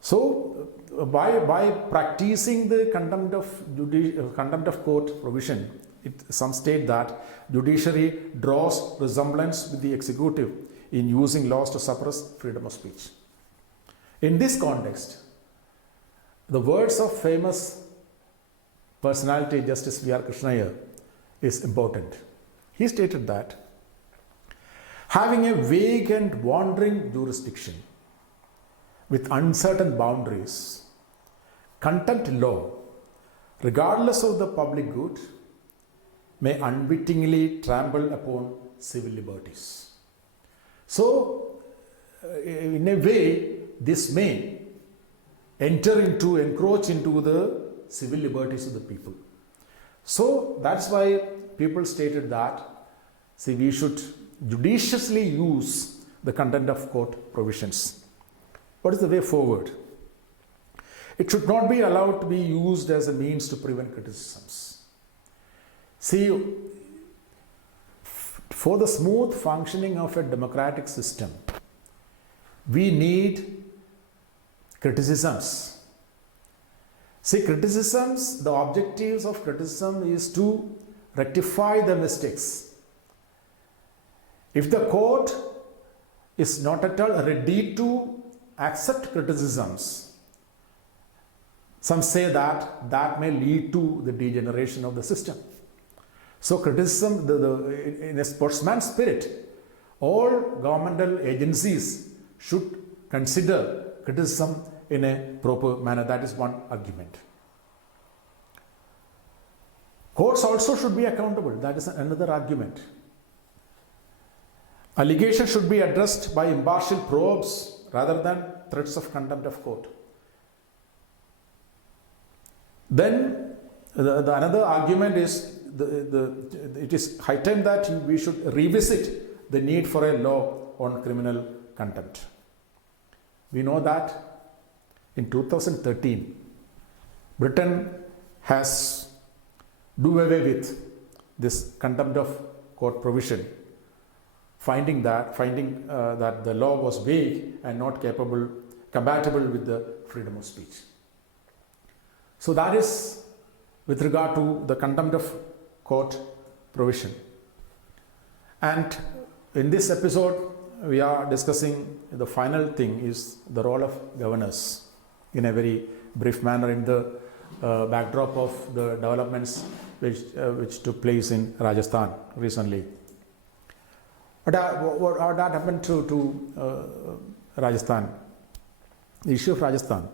So, by practicing the contempt of court provision, some state that judiciary draws resemblance with the executive in using laws to suppress freedom of speech. In this context, the words of famous personality, Justice V.R. Krishnaiyer, is important. He stated that having a vague and wandering jurisdiction with uncertain boundaries, contempt law, regardless of the public good, may unwittingly trample upon civil liberties. So, in a way, this may encroach into the civil liberties of the people. So, that's why people stated that, see, we should judiciously use the contempt of court provisions. What is the way forward? It should not be allowed to be used as a means to prevent criticisms. See, for the smooth functioning of a democratic system, we need criticisms. See, criticisms, the objectives of criticism is to rectify the mistakes. If the court is not at all ready to accept criticisms, some say that that may lead to the degeneration of the system. So criticism, in a sportsman's spirit, all governmental agencies should consider criticism in a proper manner. That is one argument. Courts also should be accountable. That is another argument. Allegations should be addressed by impartial probes rather than threats of contempt of court. Then another argument is it is high time that we should revisit the need for a law on criminal contempt. We know that in 2013, Britain has do away with this contempt of court provision, finding that the law was vague and not compatible with the freedom of speech. So that is with regard to the contempt of court provision. And in this episode, we are discussing the final thing is the role of governors in a very brief manner in the backdrop of the developments which took place in Rajasthan recently. What happened to Rajasthan? The issue of Rajasthan.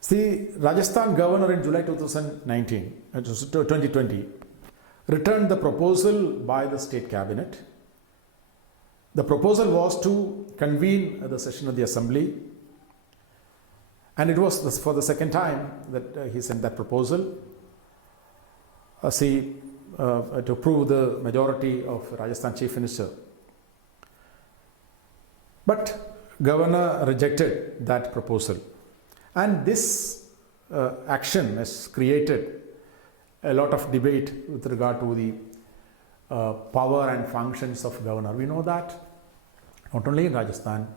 See, Rajasthan governor in July 2020 returned the proposal by the state cabinet. The proposal was to convene the session of the assembly, and it was for the second time that he sent that proposal to prove the majority of Rajasthan chief minister. But governor rejected that proposal, and this action has created a lot of debate with regard to the power and functions of governor. We know that not only in Rajasthan,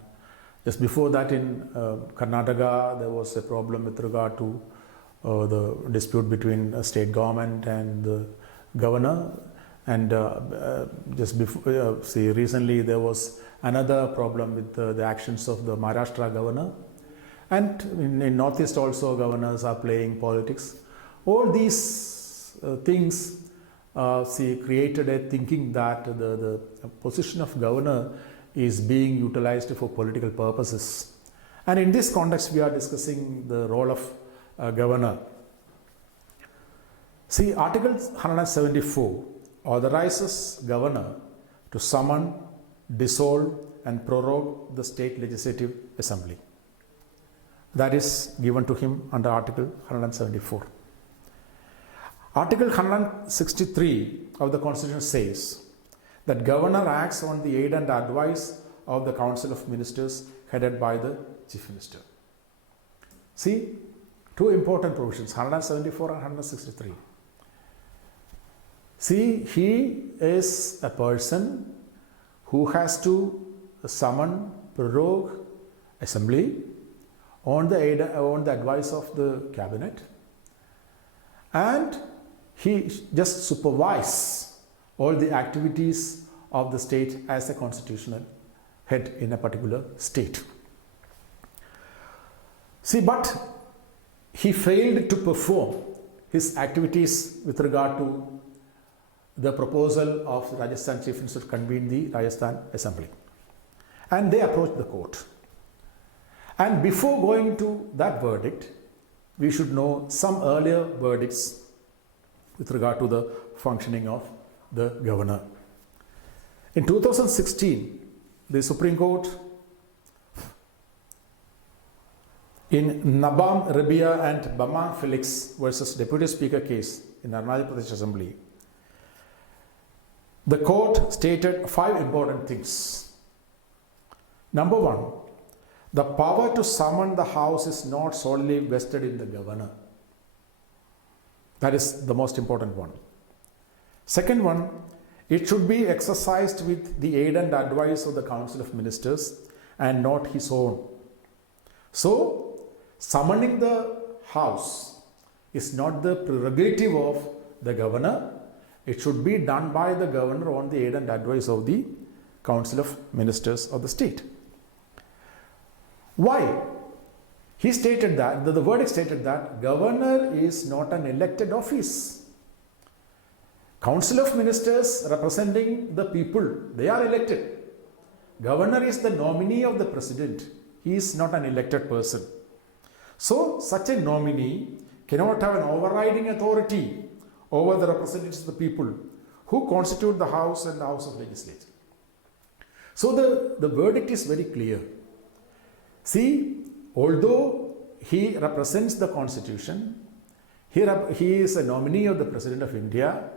just before that in Karnataka there was a problem with regard to the dispute between state government and the governor, and just before recently there was another problem with the actions of the Maharashtra governor, and in Northeast also governors are playing politics. All these things created a thinking that the position of governor is being utilized for political purposes. And in this context, we are discussing the role of governor. See, Article 174 authorizes governor to summon, dissolve, and prorogue the state legislative assembly. That is given to him under Article 174. Article 163 of the Constitution says that governor acts on the aid and advice of the Council of Ministers headed by the Chief Minister. See, two important provisions, 174 and 163. See, he is a person who has to summon, prorogue assembly on the advice of the cabinet, and he just supervises all the activities of the state as a constitutional head in a particular state. See, but he failed to perform his activities with regard to the proposal of the Rajasthan Chief Minister to convene the Rajasthan Assembly. And they approached the court. And before going to that verdict, we should know some earlier verdicts with regard to the functioning of the governor. In 2016, the Supreme Court in Nabam Rabia and Bamang Felix versus Deputy Speaker case in Arunachal Pradesh Assembly, the court stated 5 important things. Number 1, the power to summon the House is not solely vested in the governor. That is the most important one. Second one, it should be exercised with the aid and advice of the Council of Ministers and not his own. So, summoning the House is not the prerogative of the governor. It should be done by the governor on the aid and advice of the Council of Ministers of the state. Why? He stated that, the verdict stated that governor is not an elected office. Council of Ministers representing the people, they are elected. Governor is the nominee of the president. He is not an elected person. So, such a nominee cannot have an overriding authority over the representatives of the people who constitute the House and the House of Legislature. So, the verdict is very clear. See, although he represents the Constitution, he is a nominee of the President of India,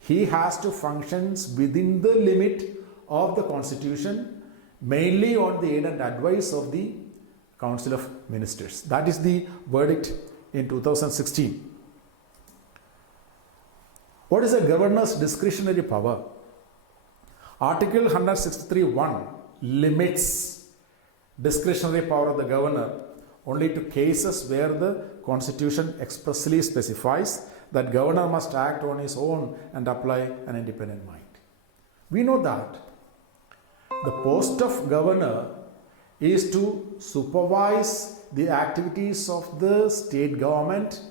he has to function within the limit of the Constitution, mainly on the aid and advice of the Council of Ministers. That is the verdict in 2016. What is a governor's discretionary power? Article 163(1) limits discretionary power of the governor only to cases where the Constitution expressly specifies that governor must act on his own and apply an independent mind. We know that the post of governor is to supervise the activities of the state government,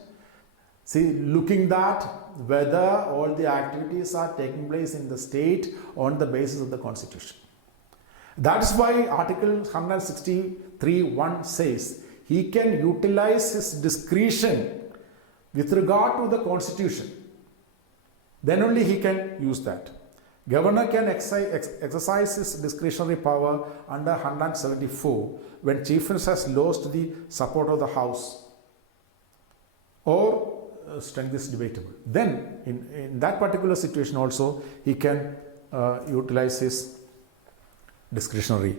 looking at whether all the activities are taking place in the state on the basis of the Constitution. That is why Article 163(1) says he can utilize his discretion with regard to the Constitution. Then only he can use that. Governor can exercise his discretionary power under 174 when Chief Minister has lost the support of the House or strength is debatable. Then in that particular situation also he can utilize his discretionary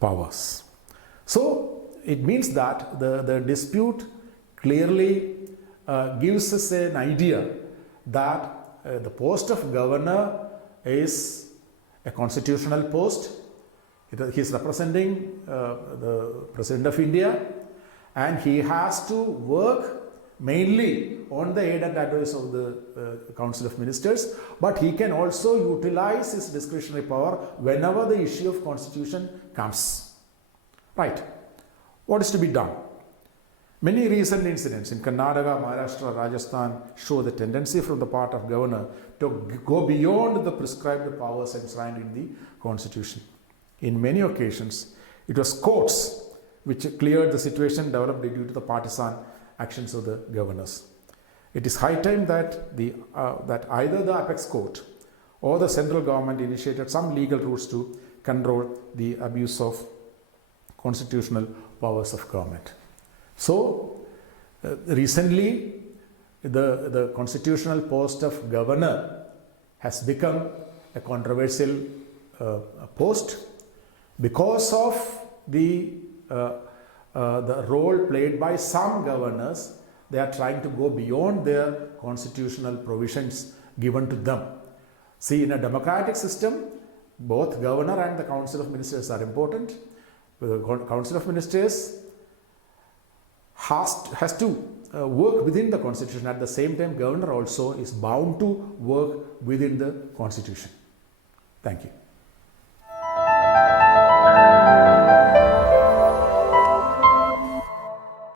powers. So it means that the dispute clearly gives us an idea that the post of governor is a constitutional post. He is representing the President of India, and he has to work mainly on the aid and advice of the Council of Ministers, but he can also utilize his discretionary power whenever the issue of Constitution comes. Right. What is to be done? Many recent incidents in Karnataka, Maharashtra, Rajasthan show the tendency from the part of governor to go beyond the prescribed powers enshrined in the Constitution. In many occasions, it was courts which cleared the situation developed due to the partisan actions of the governors. It is high time that that either the apex court or the central government initiated some legal routes to control the abuse of constitutional powers of government. So, recently the constitutional post of governor has become a controversial post because of the role played by some governors. They are trying to go beyond their constitutional provisions given to them. See, in a democratic system, both governor and the Council of Ministers are important. The Council of Ministers has to work within the Constitution. At the same time, governor also is bound to work within the Constitution. Thank you.